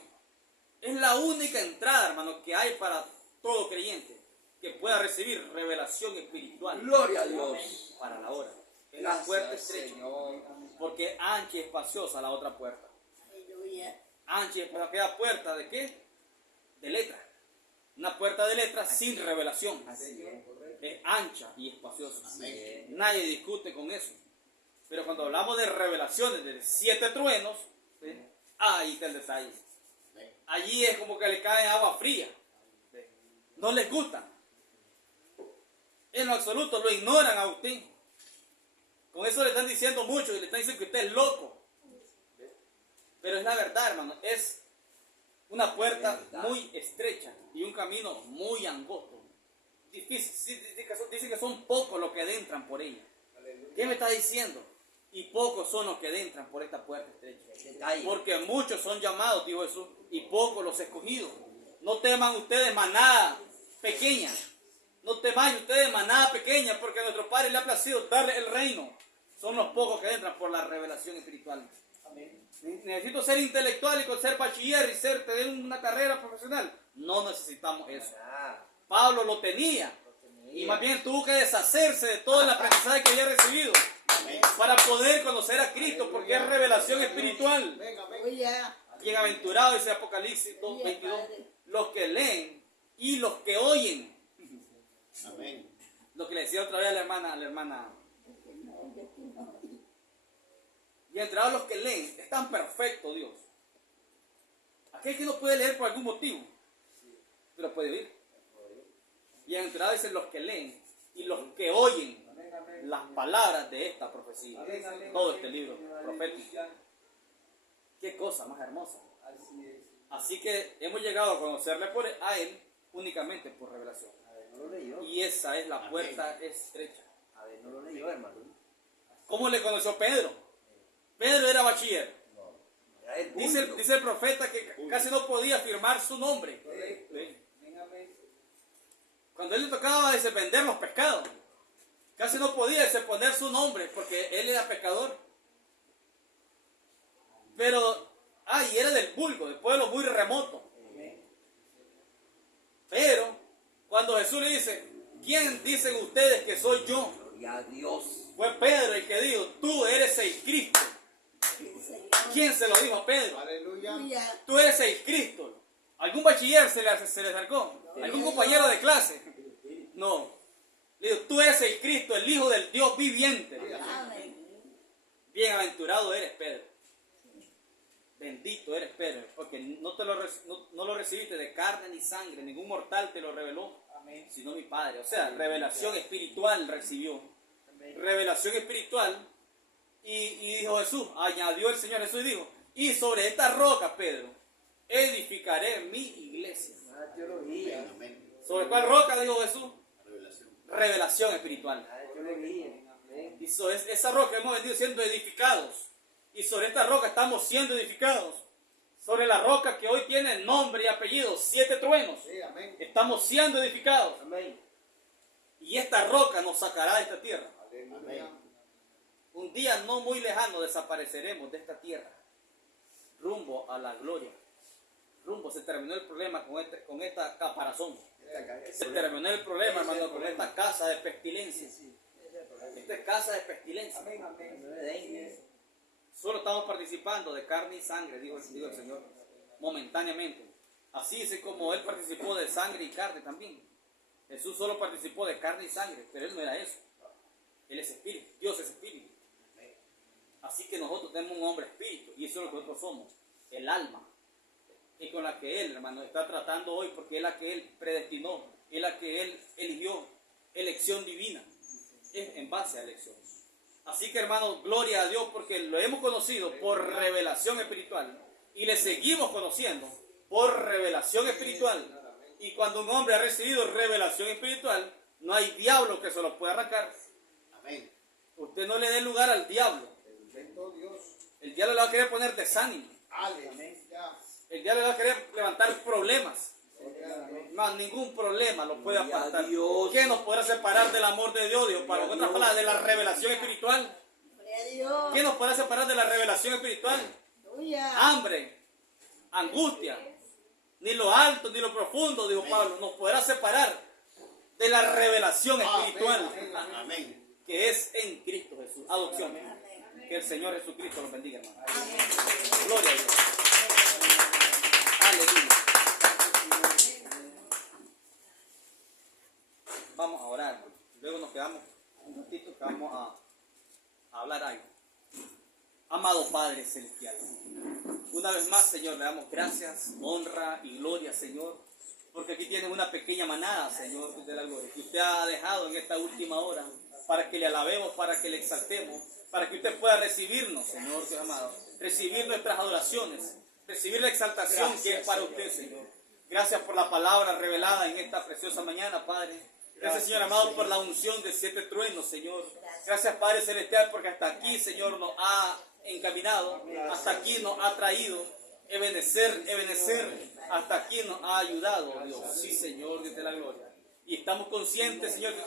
Es la única entrada, hermano, que hay para todo creyente que pueda recibir revelación espiritual. Gloria a Dios. Para la hora. Es la puerta Gracias, estrecha. Señor. Porque ancha y espaciosa la otra puerta. Aleluya. Ancha y espaciosa. ¿Queda puerta de qué? De letra. Una puerta de letra sin revelación. Así es. Es ancha y espaciosa. Amén. Nadie discute con eso. Pero cuando hablamos de revelaciones de 7 truenos, ¿sí? Ahí está el detalle. Amén. Allí es como que le cae agua fría. ¿Sí? No les gusta. En lo absoluto lo ignoran a usted. Con eso le están diciendo mucho y le están diciendo que usted es loco. ¿Sí? Pero es la verdad, hermano. Es una puerta muy estrecha y un camino muy angosto. Difícil. Dice que son pocos los que adentran por ella. ¿Qué me está diciendo? Y pocos son los que adentran por esta puerta estrecha. Detalle. Porque muchos son llamados, dijo Jesús, y pocos los escogidos. No teman ustedes manada pequeña. No temáis ustedes manada pequeña, porque a nuestro Padre le ha placido darle el reino. Son los pocos que entran por la revelación espiritual. Amén. Necesito ser intelectual y ser bachiller y tener una carrera profesional. No necesitamos eso. Ah, Pablo lo tenía. lo tenía. Y más bien tuvo que deshacerse de todo el aprendizaje que había recibido Amén. para poder conocer a Cristo, porque es revelación espiritual. Venga, venga. Aleluya. Bienaventurado, dice Apocalipsis 2:22, los que leen y los que oyen. Amén. Lo que le decía otra vez a la hermana. Bienaventurados los que leen, es tan perfecto Dios. Aquel que no puede leer por algún motivo, pero puede oír. Bienaventurados dicen los que leen y los que oyen las palabras de esta profecía. Todo este libro profético. Qué cosa más hermosa. Así que hemos llegado a conocerle a Él únicamente por revelación. A ver, no lo leyó. Y esa es la puerta estrecha. A ver, no lo leyó, hermano. ¿Cómo le conoció Pedro? Pedro era bachiller. No. Era el Dice público. el profeta que casi no podía firmar su nombre. Sí. Cuando él le tocaba vender los pescados, casi no podía poner su nombre porque él era pecador. Pero, y era del vulgo, del pueblo muy remoto. Pero cuando Jesús le dice, ¿quién dicen ustedes que soy yo? Gloria a Dios. Fue Pedro el que dijo, tú eres el Cristo. Sí, Señor. ¿Quién se lo dijo a Pedro? Aleluya. Aleluya. Tú eres el Cristo. ¿Algún bachiller se le acercó? ¿Algún compañero de clase? No. Le dijo, tú eres el Cristo, el Hijo del Dios viviente. Amén. Bienaventurado eres Pedro. Bendito eres Pedro, porque no lo recibiste de carne ni sangre, ningún mortal te lo reveló, sino mi Padre. O sea, revelación espiritual recibió. Revelación espiritual. Y dijo Jesús, añadió el Señor Jesús y dijo, y sobre esta roca, Pedro, edificaré mi iglesia. Ah, teología. Amén. ¿Sobre cuál roca dijo Jesús? Revelación. Revelación espiritual. Ah, teología. Amén. Y sobre esa roca hemos venido siendo edificados. Y sobre esta roca estamos siendo edificados. Sobre la roca que hoy tiene nombre y apellido, 7 truenos. Sí, amén. Estamos siendo edificados. Amén. Y esta roca nos sacará de esta tierra. Aleluya. Un día no muy lejano desapareceremos de esta tierra. Rumbo a la gloria. Rumbo, se terminó el problema con esta caparazón. Se terminó el problema, hermano, con esta casa de pestilencia. Esta es casa de pestilencia. Amén, amén. No me den. Solo estamos participando de carne y sangre, dijo el Señor, momentáneamente. Así es como Él participó de sangre y carne también. Jesús solo participó de carne y sangre, pero Él no era eso. Él es espíritu, Dios es espíritu. Así que nosotros tenemos un hombre espíritu, y eso es lo que nosotros somos, el alma. Y con la que Él, hermano, está tratando hoy, porque es la que Él predestinó, es la que Él eligió, elección divina, es en base a elección. Así que, hermanos, gloria a Dios porque lo hemos conocido por revelación espiritual y le seguimos conociendo por revelación espiritual. Y cuando un hombre ha recibido revelación espiritual, no hay diablo que se lo pueda arrancar. Amén. Usted no le dé lugar al diablo. Bendito Dios. El diablo le va a querer poner desánimo. Aleluya. El diablo le va a querer levantar problemas. Gloria. Más ningún problema lo puede Gloria a apartar. Dios. ¿Qué nos podrá separar del amor de Dios? Dios, para Gloria a otras Dios. palabras, de la revelación espiritual. Gloria a Dios. ¿Qué nos podrá separar de la revelación espiritual? Aleluya. Hambre, angustia, ni lo alto ni lo profundo, dijo Pablo, nos podrá separar de la revelación espiritual Amén. que es en Cristo Jesús. Adopción. Que el Señor Jesucristo los bendiga, hermano. Amén. Gloria a Dios. Aleluya. Vamos a orar. Luego nos quedamos un ratito que vamos a hablar algo. Amado Padre Celestial, una vez más, Señor, le damos gracias, honra y gloria, Señor, porque aquí tienes una pequeña manada, Señor, de la gloria, que usted ha dejado en esta última hora para que le alabemos, para que le exaltemos, para que usted pueda recibirnos, Señor, Dios amado, recibir nuestras adoraciones, recibir la exaltación que es para usted, Señor. Gracias por la palabra revelada en esta preciosa mañana, Padre. Gracias, Señor amado, por la unción de 7 truenos, Señor. Gracias, Padre Celestial, porque hasta aquí, Señor, nos ha encaminado, hasta aquí nos ha traído, ebenecer, hasta aquí nos ha ayudado, Dios. Sí, Señor, Dios de la gloria. Y estamos conscientes, Señor, que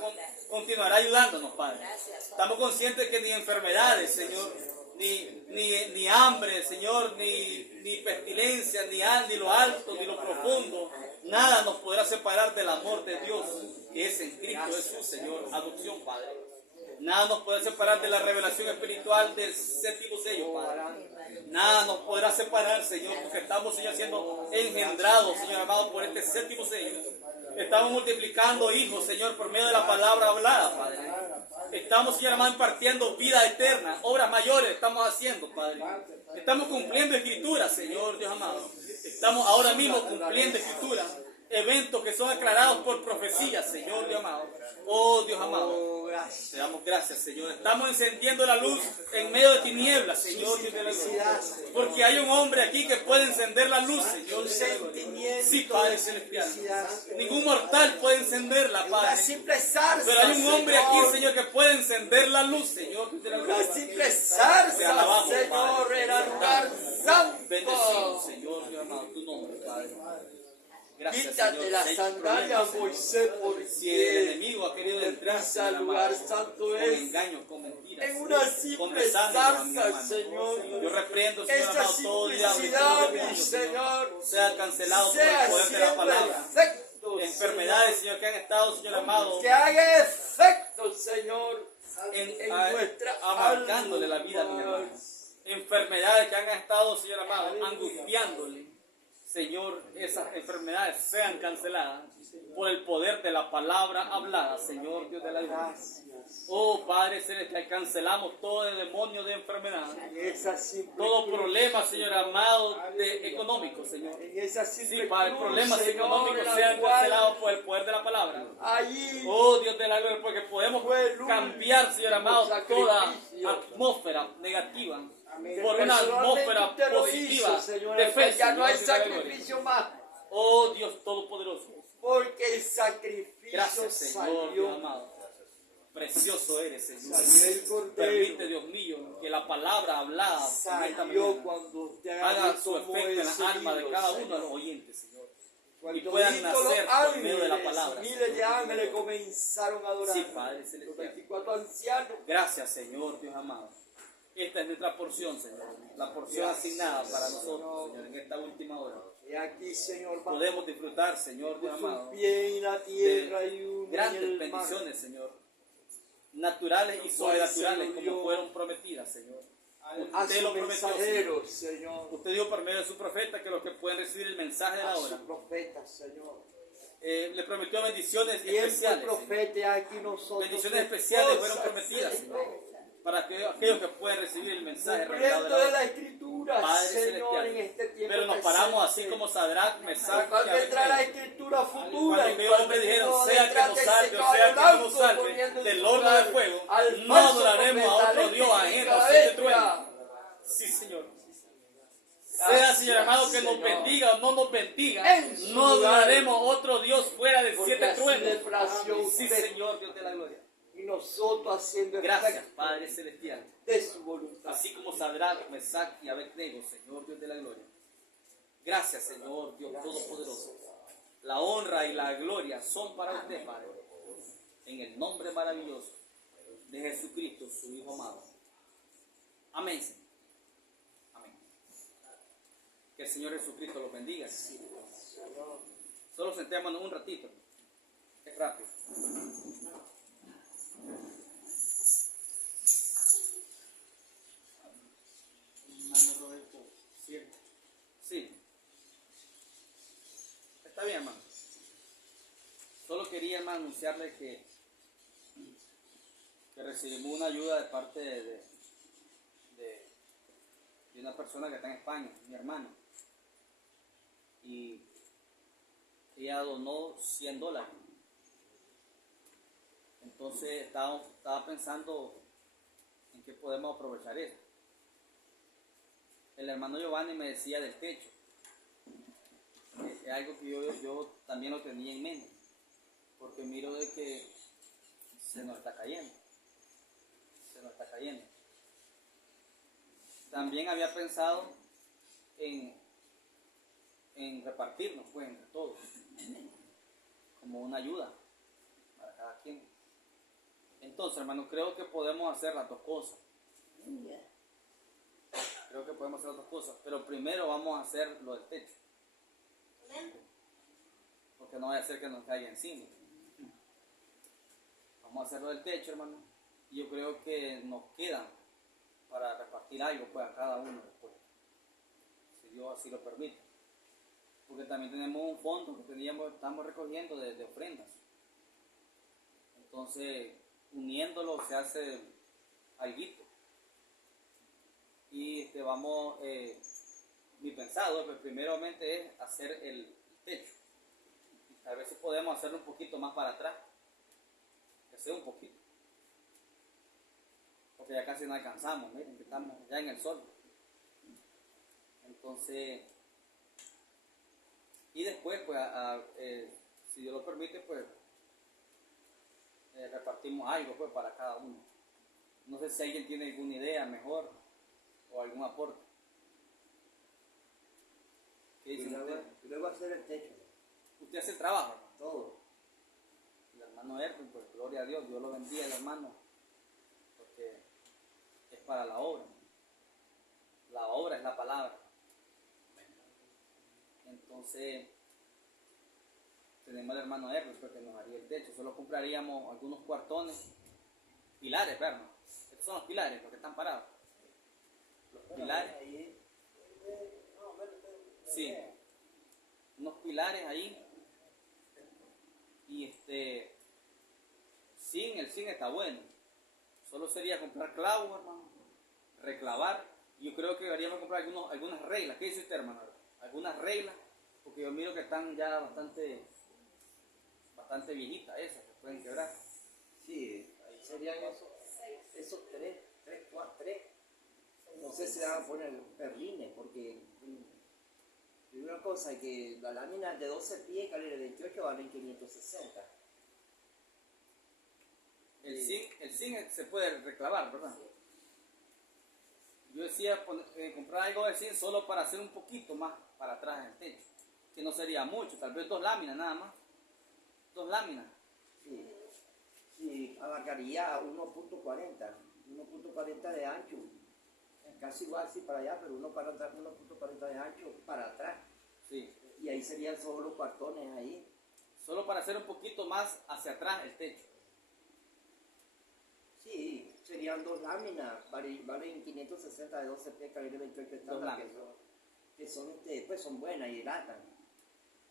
continuará ayudándonos, Padre. Estamos conscientes que ni enfermedades, Señor, ni hambre, Señor, ni pestilencia, ni lo alto, ni lo profundo, nada nos podrá separar del amor de Dios que es en Cristo Jesús, Señor. Adopción, Padre. Nada nos podrá separar de la revelación espiritual del séptimo sello, Padre. Nada nos podrá separar, Señor, porque estamos, Señor, siendo engendrados, Señor amado, por este séptimo sello. Estamos multiplicando hijos, Señor, por medio de la palabra hablada, Padre. Estamos, Señor amado, impartiendo vida eterna. Obras mayores estamos haciendo, Padre. Estamos cumpliendo escrituras, Señor, Dios amado. Estamos ahora mismo cumpliendo escrituras. Eventos que son aclarados por profecía, Señor, Dios amado. Oh, Dios amado. Te damos gracias, Señor. Estamos encendiendo la luz en medio de tinieblas, Señor, Dios de la gloria. Porque hay un hombre aquí que puede encender la luz, Señor. Sí, Padre Celestial. Ningún mortal puede encenderla, Padre. Pero hay un hombre aquí, Señor, que puede encender la luz, Señor. Dios de la gloria. Simple zarza, Te alabamos, Señor, Padre. era lugar santo. Bendecido, Señor, Dios amado, tu nombre, Padre. Gracias, Quítate Señor. la Si hay sandalia, problemas, Señor. Moisés, Si el porque enemigo ha querido entrar pisa Señor el lugar amado, santo con es engaños, con mentiras, en una con simple desánimos, mi zarza, hermano. Señor. Yo reprendo, Señor Esa amado, todo diablo y simplicidad, todo mi demonio, Señor, sea cancelado por el sea poder de la haciendo palabra. efecto, Enfermedades, Señor, que han estado, Señor amado, que haga efecto, Señor, en a- nuestra abarcándole la vida a mis alma. hermanos. Enfermedades que han estado, Señor amado, angustiándole. Señor, esas enfermedades sean canceladas por el poder de la palabra hablada, Señor Dios de la gloria. Oh Padre Celestial, cancelamos todo el demonio de enfermedad, En esa simple todo cruz, problema, Señor amado, de económico, Señor. en esa simple Sí, Padre, cruz, problemas Señor, económicos la sean cual cancelados por el poder de la palabra. allí Oh Dios de la gloria, porque podemos fue el cambiar, Señor amado, último toda sacrificio. atmósfera negativa que por una personalmente atmósfera usted lo positiva hizo, Señor, de fe. ya no hay Señor, de la gloria. sacrificio más, Oh Dios Todopoderoso, porque el sacrificio gracias Señor, Dios salió, amado. Precioso eres, Señor. salió el cordero, Permite, Dios mío, que la palabra hablada en esta salió mañana cuando usted haga su tomó efecto en ese la alma de libro, cada uno Señor. de los oyentes, Señor. Cuando y puedan vino los nacer por medio de la ángeles, palabra, miles de ángeles comenzaron a adorar. Sí, Padre Los Celestial. 24 ancianos. Gracias, Señor, Dios amado. Esta es nuestra porción, Señor. La porción asignada para nosotros, Señor, en esta última hora. Y aquí, Señor, Podemos disfrutar, Señor, Dios puso amado, un pie en la tierra y de uno en grandes el mar. bendiciones, Señor. Naturales y sobrenaturales, como fueron prometidas, Señor. A Usted sus lo prometió, Señor. mensajeros, Señor. Usted dijo por medio de su profeta que los que pueden recibir el mensaje de A la sus hora, profetas, Señor. le prometió bendiciones Y el especiales, Señor. profeta aquí nosotros. Bendiciones especiales fueron Cosas, prometidas, Señor. Señor, para aquellos que pueden recibir el mensaje revelado Cumpliendo de de la la hora. escritura, Padre Señor, celestial. en este tiempo. Pero nos paramos así como Sadrach, Mesach y Cuando vendrá la Abednego. escritura futura. Cuando aquellos hombres dijeron, sea que nos salve o sea que no blanco, nos salve poniendo del en horno su de fuego, al no falso adoraremos a profeta, otro al Dios ajeno a la siete bestia. truenos. Sí, Señor. Sea, Señor amado, que nos Señor. bendiga o no nos bendiga, En su no lugar. adoraremos a otro Dios fuera de Porque siete así le truenos. plació Sí, usted. Señor, Dios de la gloria. Y nosotros haciendo Gracias, efecto Padre Celestial. de su voluntad. Así como Sadrach, Mesach y Abednego, Señor Dios de la gloria. Gracias, Señor Dios Todopoderoso. La honra y la gloria son para usted, Padre. En el nombre maravilloso de Jesucristo, su Hijo amado. Amén, Señor. Amén. Que el Señor Jesucristo los bendiga. Solo sentémonos un ratito. Es rápido. Sí. Está bien, hermano. Solo quería, hermano, anunciarle que recibimos una ayuda de parte de una persona que está en España, mi hermana. Y ella donó $100. Entonces estaba pensando en qué podemos aprovechar eso. El hermano Giovanni me decía del techo. Es algo que yo también lo tenía en mente, porque miro de que se nos está cayendo. También había pensado en repartirnos, pues, entre todos, como una ayuda para cada quien. Entonces, hermano, creo que podemos hacer las dos cosas. Creo que podemos hacer las dos cosas, pero primero vamos a hacer lo del techo, porque no vaya a ser que nos caiga encima. Vamos a hacer lo del techo, hermano, y yo creo que nos queda para repartir algo, pues, a cada uno después, si Dios así lo permite, porque también tenemos un fondo que estamos recogiendo de ofrendas. Entonces, uniéndolo se hace alguito. Y vamos, mi pensado, pues primeramente es hacer el techo. A ver si podemos hacerlo un poquito más para atrás, que sea un poquito, porque ya casi no alcanzamos, miren que estamos ya en el sol. Entonces, y después, pues, si Dios lo permite, pues, repartimos algo, pues, para cada uno. No sé si alguien tiene alguna idea mejor o algún aporte. ¿Qué dicen ustedes? Luego hacer el techo. Usted hace el trabajo, hermano. todo. El hermano Erwin, pues gloria a Dios, Dios lo bendiga el hermano, porque es para la obra. La obra es la palabra. Entonces, tenemos al hermano Erwin, pues, que nos haría el techo. Solo compraríamos algunos cuartones, pilares, ¿verdad? Estos son los pilares, los que están parados. Los pilares. Sí, unos pilares ahí. Y el zinc está bueno. Solo sería comprar clavos, hermano, reclavar. Yo creo que deberíamos comprar algunas reglas. ¿Qué dice usted, hermano? Algunas reglas, porque yo miro que están ya bastante viejitas esas, que pueden quebrar. Sí, ahí serían esos tres. No sé si van a poner perlines, porque y una cosa, que la lámina de 12 pies, calibre 28, valen 560. El zinc se puede reclavar, ¿verdad? Yo decía comprar algo de zinc solo para hacer un poquito más para atrás en el techo, que no sería mucho, tal vez 2 láminas nada más. 2 láminas. Sí, abarcaría 1.40 de ancho. Casi igual así para allá, pero 1.40 de ancho para atrás. Sí. Y ahí serían solo los cuartones ahí. Solo para hacer un poquito más hacia atrás el techo. Sí, serían 2 láminas, valen 560 de 12 pies, calibre 28 estándar, pues son buenas y dilatan.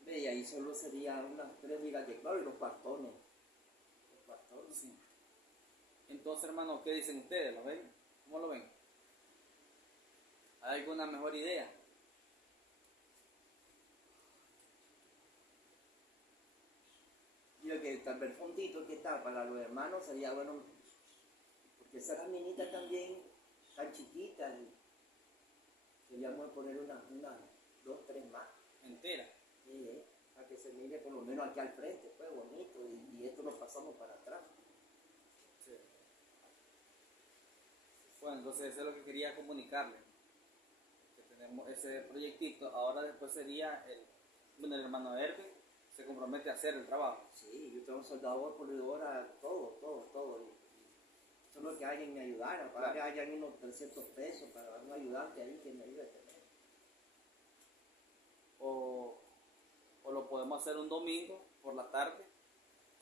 Y ahí solo serían unas 3 ligas de cloro y los cuartones. Sí. Entonces, hermano, ¿qué dicen ustedes? ¿Lo ven? ¿Cómo lo ven? ¿Hay alguna mejor idea? Yo que tal vez el fondito que está para los hermanos sería bueno, porque esas laminitas también tan chiquitas, y queríamos poner unas 2, 3 más. Entera. Sí, para que se mire por lo menos aquí al frente, pues bonito, y esto lo pasamos para atrás. Sí. Bueno, entonces eso es lo que quería comunicarle. Que tenemos ese proyectito. Ahora después sería el hermano Erwin se compromete a hacer el trabajo. Sí, yo tengo soldador, polidora, todo. Solo que alguien me ayudara, para que haya unos 300 pesos para un ayudante ahí que me ayude a tener. O lo podemos hacer un domingo por la tarde,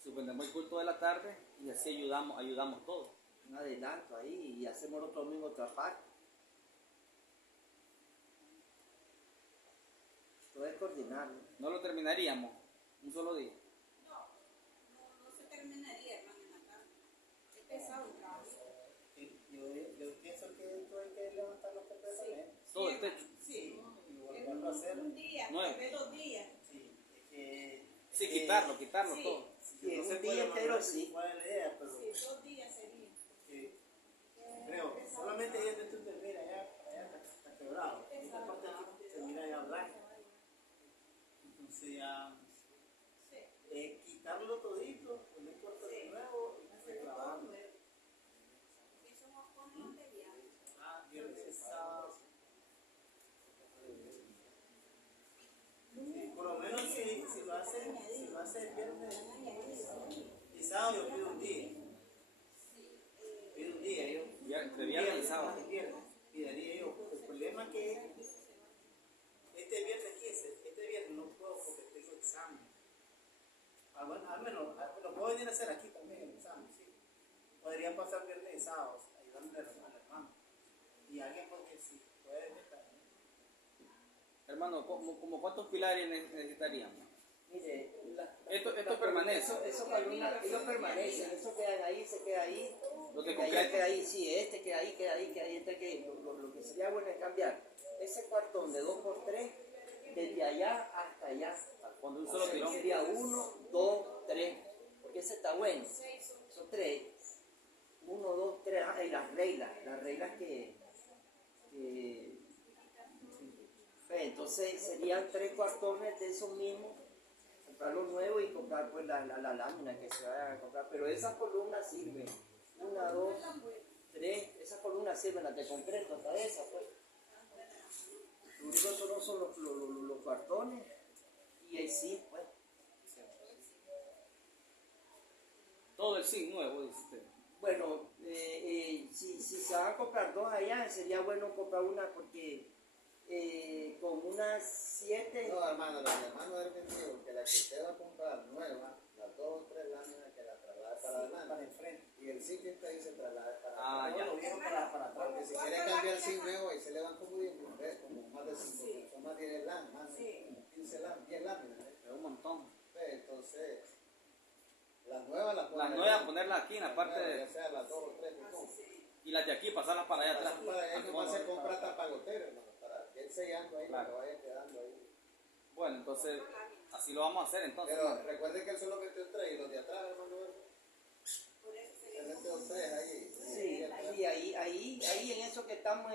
suspendemos el culto de la tarde y así ayudamos todos. Un adelanto ahí y hacemos otro domingo otra parte. Todo es coordinarlo. No lo terminaríamos un solo día. No se terminaría, hermano, en la tarde. Es pesado el trabajo. Yo pienso que esto hay que levantar los completamente. Todo el techo. Sí. Y volverlo a hacer. Un día, Nueve. tal vez 2 días. Sí, es que. Sí, quitarlo Sí. todo. Sí, No se un puede día entero mandar sí. cuál es la idea, pero. Sí, 2 días sería. Creo, solamente ella te termina allá está quebrado. Esta parte se mira ya blanca. Entonces ya. Quitarlo todito, poner cuarto de nuevo y Hacer todo reclamarlo. nuevo. Eso no pone material. Viernes, sábado. Sí, por lo menos si lo hace el viernes y sábado, yo pido un día. Pido un día, yo. De viernes y sábado. Pidaría yo. El problema es que este viernes 15, este viernes no puedo porque tengo examen. Al menos lo puedo venir a hacer aquí también el examen, sí. Podría pasar viernes y sábado ayudándole al hermano. Y alguien porque si puede venir también. Hermano, ¿como cuántos pilares necesitaríamos? Mire, Esto permanece. Eso ellos permanecen, eso quedan ahí, se queda ahí. Los de De allá concreto. queda ahí, sí, este queda ahí, lo que sería bueno es cambiar ese cuartón de 2x3 desde allá hasta allá. Cuando un solo tirón. Sería 1, 2, 3, porque ese está bueno. Son 3. 1, 2, 3, y las reglas que entonces serían 3 cuartones de esos mismos, comprar los nuevos y comprar pues la lámina que se vaya a comprar, pero esas columnas sirven. 1, 2, 3, esas columnas sirven, las de concreto, hasta esas pues. Lo único son los cuartones y ahí sí pues. todo el zinc nuevo, dice usted. Bueno, si se van a comprar dos allá, sería bueno comprar una porque con unas 7... No, hermano, lo que hermano es vendido, que la que usted va a comprar nueva, las 2 o 3 láminas que la traslade para adelante. Para enfrente. Y el zinc que está ahí se traslada para Ah, atrás. ya. Lo vieron para atrás. Porque si quiere cambiar el zinc nuevo, ahí se le van como 10, ¿ves? Como más de 5, son más 10 láminas, más de 15 láminas, 10 láminas. Es un montón. ¿Ves? Entonces, las nuevas las Las nuevas ponerlas aquí en la parte Ya de... sea las 2 o 3 que compre. Y las de aquí pasarlas para allá atrás. Para allá Al nomás fondo. se compra tapagotero, hermano, para que él sellando ahí, Claro. que vaya quedando ahí. Bueno, entonces, así lo vamos a hacer entonces. Pero recuerde que él solo metió 3 y los de atrás, hermano, Por eso se sería metió 3 ahí. Sí, ahí en eso que estamos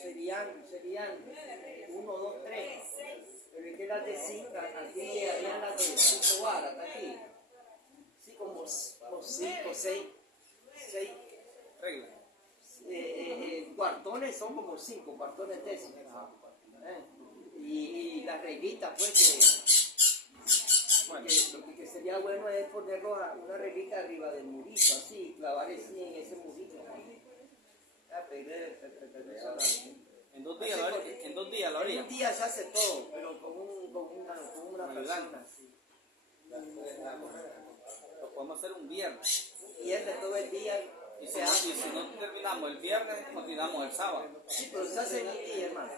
serían 1, 2, 3. Pero es que las de 5, aquí habían las de 5 varas, hasta aquí. Sí, como 5, 6 Regla. cuartones son como 5 cuartones de esos. Y las reglitas, pues, Bueno, que sería bueno es ponerlo a una reglita arriba del murito, así, clavar así en ese murito. en 2 días lo haría. En 2 días lo En haría. un día se hace todo, pero con una persona. Sí. Lo podemos hacer un viernes. Y es de todo el día. Y si no terminamos el viernes, continuamos el sábado. Sí, pero se hace en un día, hermano.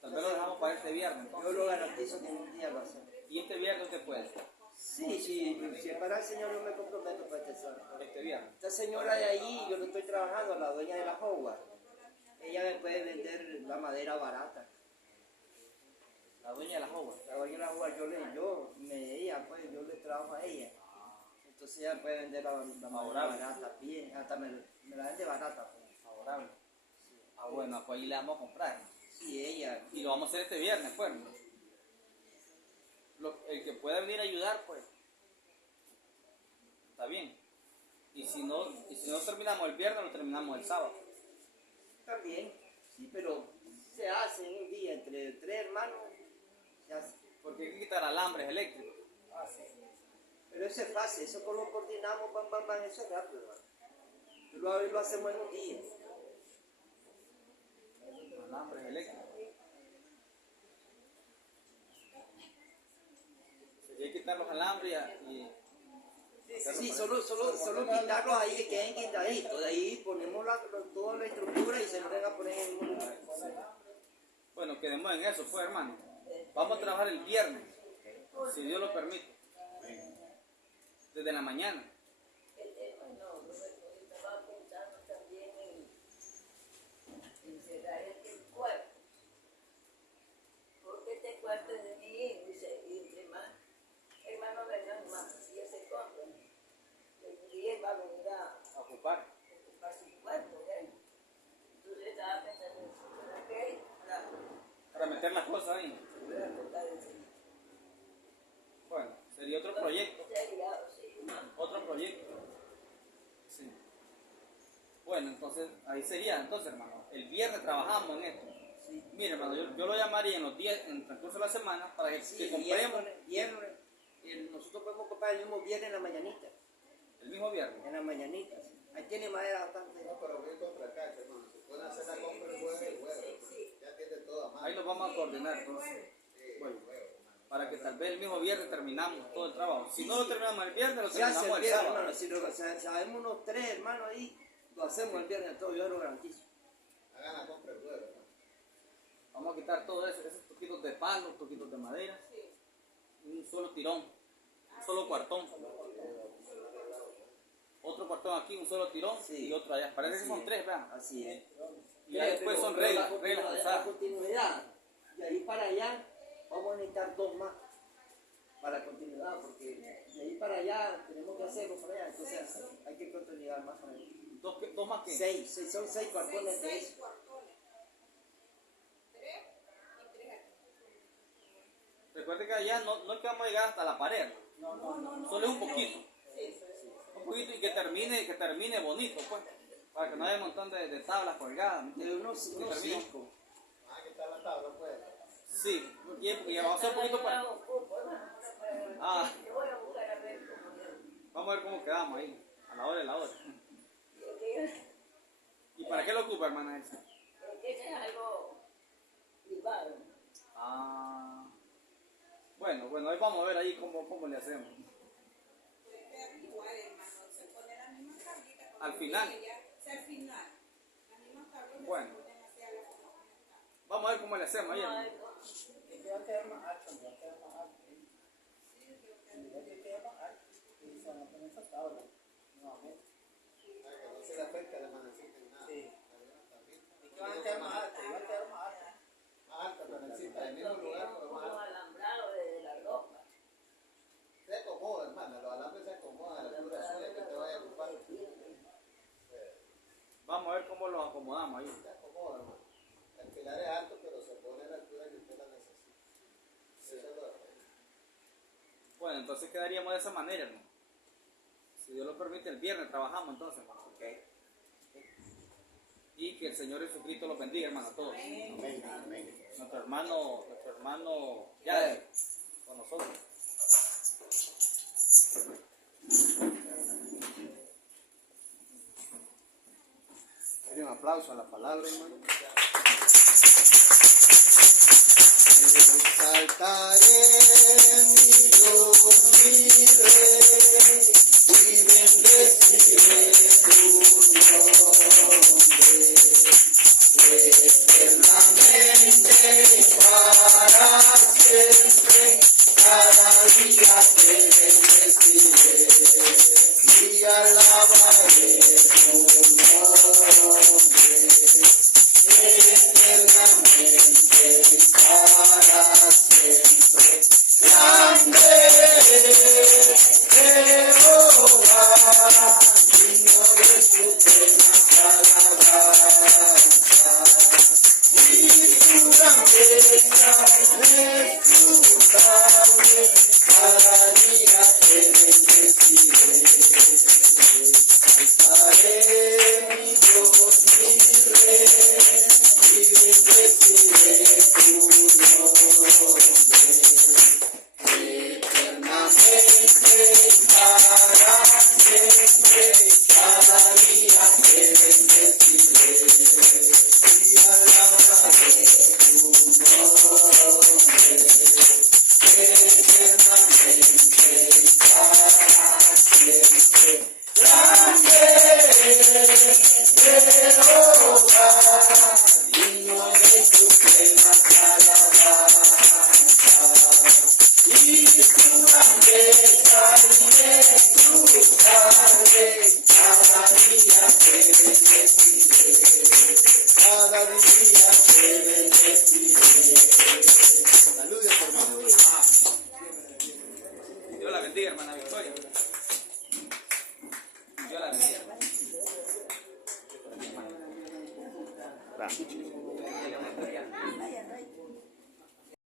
Tal vez lo dejamos para este viernes. entonces. Yo lo garantizo que en un día lo hacemos. Y este viernes usted puede. Sí, si es para el Señor yo me comprometo para este sábado. Este viernes. Esta señora de allí, yo le estoy trabajando, la dueña de la Howard. Ella me puede vender la madera barata. La dueña de la joven. La dueña de la Howard, yo le trabajo a ella. Entonces ella puede vender la madera barata, bien, hasta me la vende barata. Pues. Favorable. Ah, bueno, pues ahí le vamos a comprar. Sí, ella. Y lo vamos a hacer este viernes, pues. El que pueda venir a ayudar, pues. Está bien. Y si no terminamos el viernes, lo terminamos el sábado. También, sí, pero se hace en un día entre 3 hermanos, se hace. Porque hay que quitar alambres eléctricos. Pero eso es fácil, eso como lo coordinamos, eso es rápido, hermano. Lo hacemos en un día. Alambres eléctricos. Hay que quitar los alambres y Sí, solo quitarlos ahí que queden quitaditos. De ahí ponemos toda la estructura y se lo a poner en un lugar. bueno, quedemos en eso, pues, hermano. Vamos a trabajar el viernes, si Dios lo permite. Desde la mañana. Estaba pensando también en cerrar este cuarto. Porque este cuarto es de mi hijo y entre más hermanos vengan, más días se compran. El día va a venir a A ocupar. ocupar su cuarto, ¿ven? Entonces estaba pensando en ¿para qué? Para meter las cosas ahí. Para tocar ese. Bueno, sería otro proyecto. Sería, sí. Otro proyecto. Sí. Bueno, entonces, ahí sería, entonces, hermano. El viernes trabajamos en esto. Mire, hermano, yo lo llamaría en los días, en el transcurso de la semana, para que Sí, compremos viernes. Nosotros podemos comprar el mismo viernes en la mañanita. el mismo viernes. En la mañanita, sí. Ahí tiene madera bastante. No, pero voy contra cacha, hermano. Se pueden hacer la compra el jueves, hermano. Ya tiene todo a mano. Ahí lo vamos a coordinar, entonces. Bueno, para que tal vez el mismo viernes terminamos todo el trabajo. Si no lo terminamos el viernes, lo Se hace terminamos el el viernes, sábado. hermano. Si sabemos unos 3 hermanos ahí, lo hacemos el viernes todo, yo lo garantizo. Hagan la compra el jueves, hermano. Vamos a quitar todo eso, esos toquitos de palo, toquitos de madera. Un solo tirón, un solo cuartón. Otro cuartón aquí, un solo tirón Sí. y otro allá. Parece que Así son es. 3, vean. Así es. Y ya después son reglas, reglas La usadas. continuidad. De ahí para allá vamos a necesitar 2 más para continuidad, porque de ahí para allá tenemos que hacerlo para allá, entonces hay que continuidad más para allá. Dos más que. 6, son 6 cuartones de eso. cuartones. 3 y 3 aquí. Recuerde que allá no es que vamos a llegar hasta la pared. Solo es un poquito. Un poquito y que termine bonito, pues. Para que no haya un montón de tablas colgadas. De unos 5. Ah, que está la tabla, pues. Sí, y va a ser un poquito para. Ah. Yo voy a buscar a ver cómo es. Vamos a ver cómo quedamos ahí. A la hora de la hora. Es ¿Y para qué lo ocupa, hermana esa? que eso es algo privado. Ah. Bueno, ahí vamos a ver ahí cómo le hacemos. Igual, hermano, se pone la misma tablita. Al final. Al final. Las mismas tablitas Bueno. se ponen hacia la forma. Vamos a ver cómo le hacemos ahí, hermano. Es que va a quedar más alto, va a quedar más alto. Va a quedar más alto. Y se van a poner esa tabla. Nuevamente. Para que no se le afecte a la manecita ni nada. Sí. También. Es que van a quedar más alto, va a quedar más alto. Más alta la manecita, en el mismo lugar, pero más Como alta. alambrado de la ropa. Se acomoda, hermana, los alambres se acomodan a la altura suya que te vaya a ocupar. Vamos a ver cómo los acomodamos ahí. Se acomoda, hermano. El pilar es alto, pero se pone a la altura que usted la necesita. Eso es lo de Bueno, entonces quedaríamos de esa manera, hermano. Si Dios lo permite, el viernes trabajamos entonces, hermano. Ok. Y que el Señor Jesucristo los bendiga, hermano, a todos. Amén, amén. Nuestro hermano ya con nosotros. Dale un aplauso a la palabra, hermano. Exaltaré mi Dios, mi Rey, y bendeciré tu nombre. Eternamente y para siempre, cada día te bendeciré y alabaré tu nombre. Eternamente y para siempre, grande es Jehová, digno de supremas alabanzas, y tu grandeza es inescrutable, cada día te bendeciré